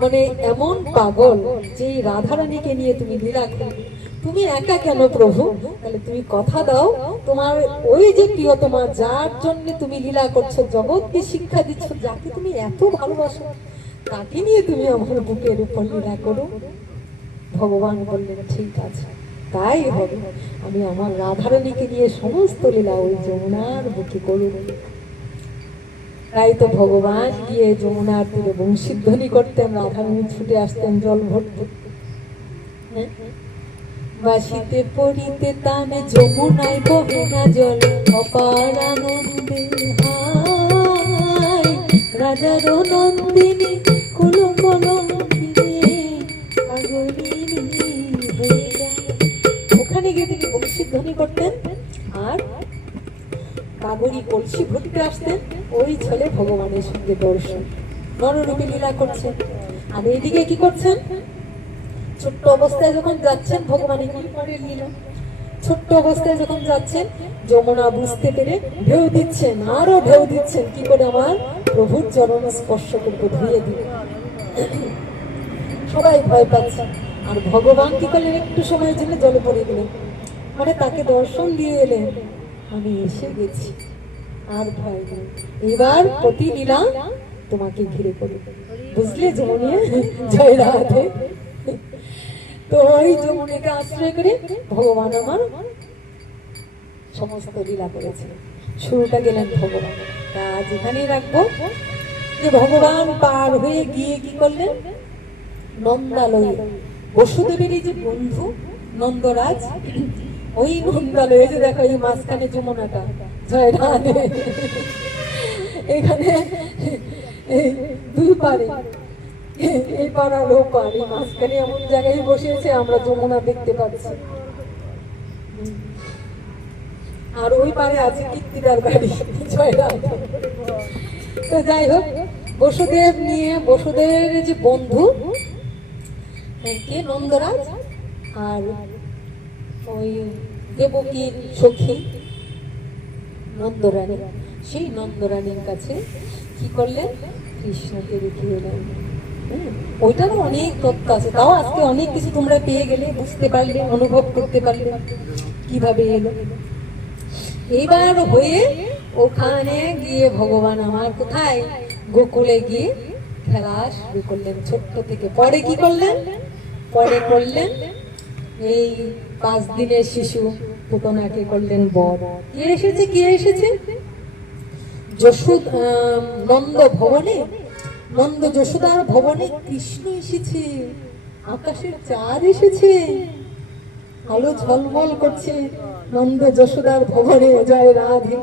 মানে এমন পাগল যে রাধারানীকে নিয়ে তুমি লীলা করবে, তুমি একা কেন প্রভু? তাহলে তুমি কথা দাও, তোমার ওই যে প্রিয়তমা যার জন্য তুমি লীলা করছো, জগৎকে শিক্ষা দিচ্ছ, যাকে তুমি এত ভালোবাসো, তাকে নিয়ে তুমি আমার বুকের উপর লীলা করো। ভগবান বললেন, ঠিক আছে, তাই হবে, আমি আমার রাধারানীকে নিয়ে সমস্ত লীলা ওই যমুনার বুকে করব। তাই তো ভগবান গিয়ে যমুনার তীরে বংশীধ্বনি করতেন, রাধারানী ছুটে আসতেন জল ভরতে। বাসিতে পড়িতে তানে যমুনায় বহে না জল, অপার আনন্দে হায় রাজার নন্দিনী কুল কলঙ্কিনী পাগলিনী হয়ে যায়। ওখানে গিয়ে তিনি বংশীধ্বনি করতেন আর কাগরি কলসি ভরতে আসতেন। ওই ছেলে ভগবানের সঙ্গে দর্শন নররূপে লীলা করছেন। আর এইদিকে কি করছেন? ছোট্ট অবস্থায় যখন যাচ্ছেন, ভগবানের কি করে লীলা, ছোট্ট অবস্থায় যখন যাচ্ছেন, যমুনা বুঝতে পেরে ঢেউ দিচ্ছেন, আরো ঢেউ দিচ্ছেন, কি করে আমার প্রভুর চরণ স্পর্শ করবো, ধুয়ে দিবে। সবাই ভয় পাচ্ছে। আর ভগবান কি করলেন? একটু সময়ের জন্য জলে পড়ে গেলেন, মানে তাকে দর্শন দিয়ে এলেন, আমি এসে গেছি, আর ভয় নেই, এবার প্রতি লীলা তোমাকে ঘিরে পড়ে। বুঝলে যমুনে? জয় রাধে। তো ওই যমুনাকে আশ্রয় করে ভগবান আমার সমস্ত লীলা করেছে। শুরুটা গেলেন ভগবান, তা যেখানেই রাখবো যে ভগবান পার হয়ে গিয়ে কি করলেন? নন্দালয়ে, বসুদেবেরই যে বন্ধু নন্দরাজ, ওই নন্দালয়ে যে দেখো এই মাঝখানে যমুনাটা, জয় রাধে, এখানে দুই পারে, এই পাড়া ও পার, এই মাঝখানে এমন জায়গায় বসেছে, আমরা যমুনা দেখতে পাচ্ছি। আর ওই পারে আছে কীর্তিদার বাড়ি, জয় রাধে। তো যাই হোক, বসুদেব নিয়ে, বসুদেবের যে বন্ধু কে? নন্দরাজ, আর ওই দেবকীর সখী নন্দরানী, সেই নন্দরানীর কাছে কি করলেন? কৃষ্ণকে রেখে এলেন। ওইটারও অনেক তথ্য আছে, তাও আজকে অনেক কিছু তোমরা পেয়ে গেলে, বুঝতে পারলে, অনুভব করতে পারলে কিভাবে এলো। এইবার হয়ে ওখানে গিয়ে ভগবান আমার কোথায়? গোকুলে গিয়ে খেলা শুরু করলেন ছোট্ট থেকে। পরে কি করলেন? পরে করলেন এই 5 দিনের শিশু পুতনাকে করলেন বর। কে এসেছে? কে এসেছে? নন্দ ভবনে, নন্দ যশোদার ভবনে কৃষ্ণ এসেছে, আকাশের চাঁদ এসেছে, আলো ঝলমল করছে নন্দ যশোদার ভবনে, জয় রাধে।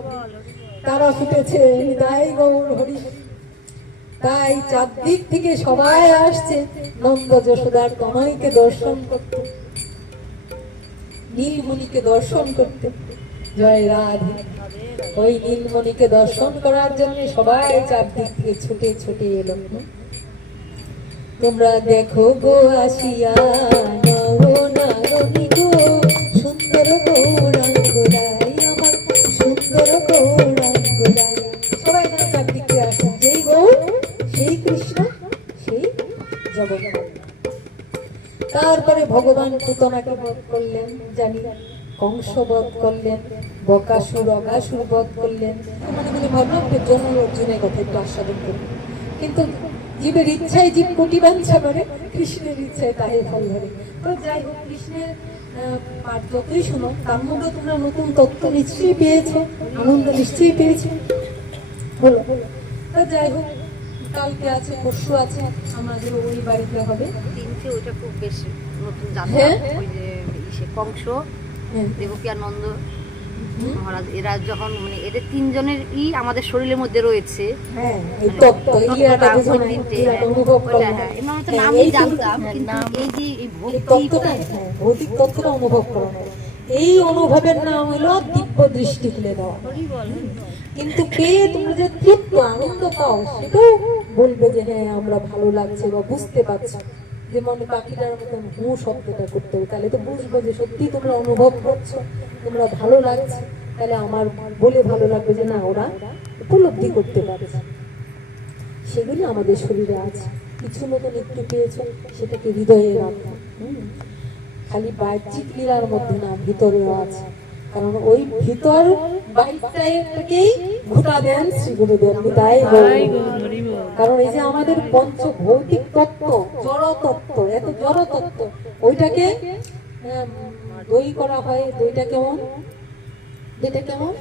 তারা ফুটেছে, হৃদয় গৌর হরি। তাই চারদিক থেকে সবাই আসছে নন্দ যশোদার তনয়কে দর্শন করতে, নীলমণিকে দর্শন করতে। জয় রাধে। ওই নীলমণিকে দর্শন করার জন্য সবাই চারদিক থেকে ছুটে ছুটে এলো। তোমরা দেখো গো আসিয়া নরনারী গো, সুন্দর গৌরাঙ্গ রাই, আমার সুন্দর গৌরাঙ্গ রাই। সবাই যেন চারদিক থেকে আসেন, যেই গৌর সেই কৃষ্ণ সেই জগন্নাথ। তারপরে ভগবান পুতনাকে বধ করলেন, জানি কংস বধ করলেন, বকাসুর অগাসুর বধ করলেন। মনে মনে ভাবলাম জন্য অর্জুনের কথা একটু আস্বাদন করবো, কিন্তু জীবের ইচ্ছায় জীব কোটি বাঞ্ছা করে, কৃষ্ণের ইচ্ছায় তাই ফল ধরে। তো যাই হোক, কৃষ্ণের পাঠ যতই শোনো তার মধ্যে তোমরা নতুন তত্ত্ব নিশ্চয়ই পেয়েছো, আনন্দ নিশ্চয়ই পেয়েছো। বলো। তো যাই হোক, কালকে আছে, পরশু আছে, আমাদের ওই বাড়িতে হবে তিনটে। ওইটা খুব বেশি নতুন জানলাম। হ্যাঁ। ওই যে কংস, দেবকী আর নন্দ মহারাজ, এরা যখন মানে এদের তিনজনের আমাদের শরীরের মধ্যে রয়েছে। হ্যাঁ, এই তত্ত্ব ইলিয়াটাকে যখন অনুভব করলাম, এমন তো নামই জানতাম, কিন্তু এই যে এই তত্ত্বটা, ভৌতিক তত্ত্বটা অনুভব করানো, এই অনুভবের নাম হলো দিব্য দৃষ্টি খুলে দেওয়া। কিন্তু পেয়ে তোমরা যে তৃপ্ত আনন্দ পাও, সেটাও বলবে যে হ্যাঁ আমরা ভালো লাগছে বা বুঝতে পারছি। যেমন পাখিটার মতন হু শব্দটা করতে হবে, তাহলে তো বুঝবো যে সত্যি তোমরা অনুভব করছো, তোমরা ভালো লাগছে। তাহলে আমার বলে ভালো লাগবে যে না, ওরা উপলব্ধি করতে পারছে। সেগুলি আমাদের শরীরে আছে। কিছু মতন একটু পেয়েছো, সেটাকে হৃদয়ে রাখো। খালি বাহ্যিক লীলার মধ্যে না, ভিতরেও আছে। কারণ ওই ভিতর বাইকটাকেই ঘুটা দেন শ্রী গুরুদেব। তাই কারণ এই যে আমাদের পঞ্চ ভৌতিক তত্ত্ব, জড় তত্ত্ব, এত জড় তত্ত্ব, ওইটাকে দই করা হয়। দইটা কেমন? দইটা কেমন?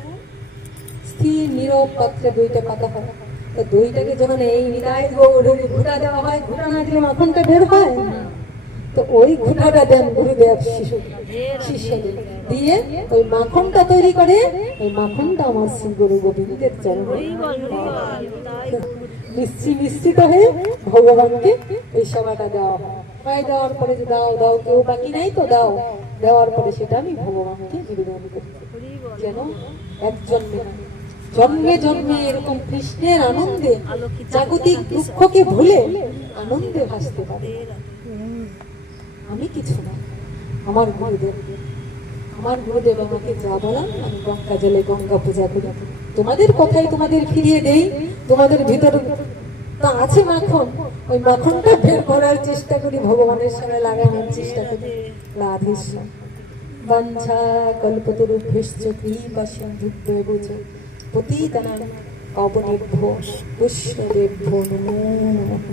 স্থির নীরব পাত্রে দইটা পাতা হয়। তো দইটাকে যখন এই হৃদয় ঘুটা দেওয়া হয়, ঘুটা না দিলে মাখনটা বের হয়। তো ওই ঘুটাটা দেন গুরুদেব শিষ্যদের দিয়ে, ওই মাখনটা তৈরি করে। ওই মাখনটা আমার শ্রী গুরু গোবিন্দের চরণে মিশ্রিত হয়ে ভগবানকে এই সেবাটা দেওয়া হয়। দেওয়ার পরে যে দাও দাও, কেউ বাকি নাই তো দাও, দেওয়ার পরে সেটা আমি ভগবানকে নিবেদন করি, যেন এক জন্মে না, জন্মে জন্মে এরকম কৃষ্ণের আনন্দে জাগতিক দুঃখকে ভুলে আনন্দে ভাসতে পারে। আমি কিছু না, আমার গুরুদেব। আমার গুরুদেব আমাকে যা বলান, আমি গঙ্গা জলে গঙ্গা পূজা করি। তোমাদের কথাই তোমাদের ফিরিয়ে দেই। তোমাদের ভিতরে তা আছে মাখন, ওই মাখনটা বের করার চেষ্টা করি, ভগবানের সঙ্গে লাগানোর চেষ্টা করি। রাধেশ্যাম। বাঞ্ছা কল্পতরুভ্যশ্চ কৃপা সিন্ধুভ্যেব চ পতিতানাং পাবনেভ্যো বৈষ্ণবেভ্যো নমো নমঃ।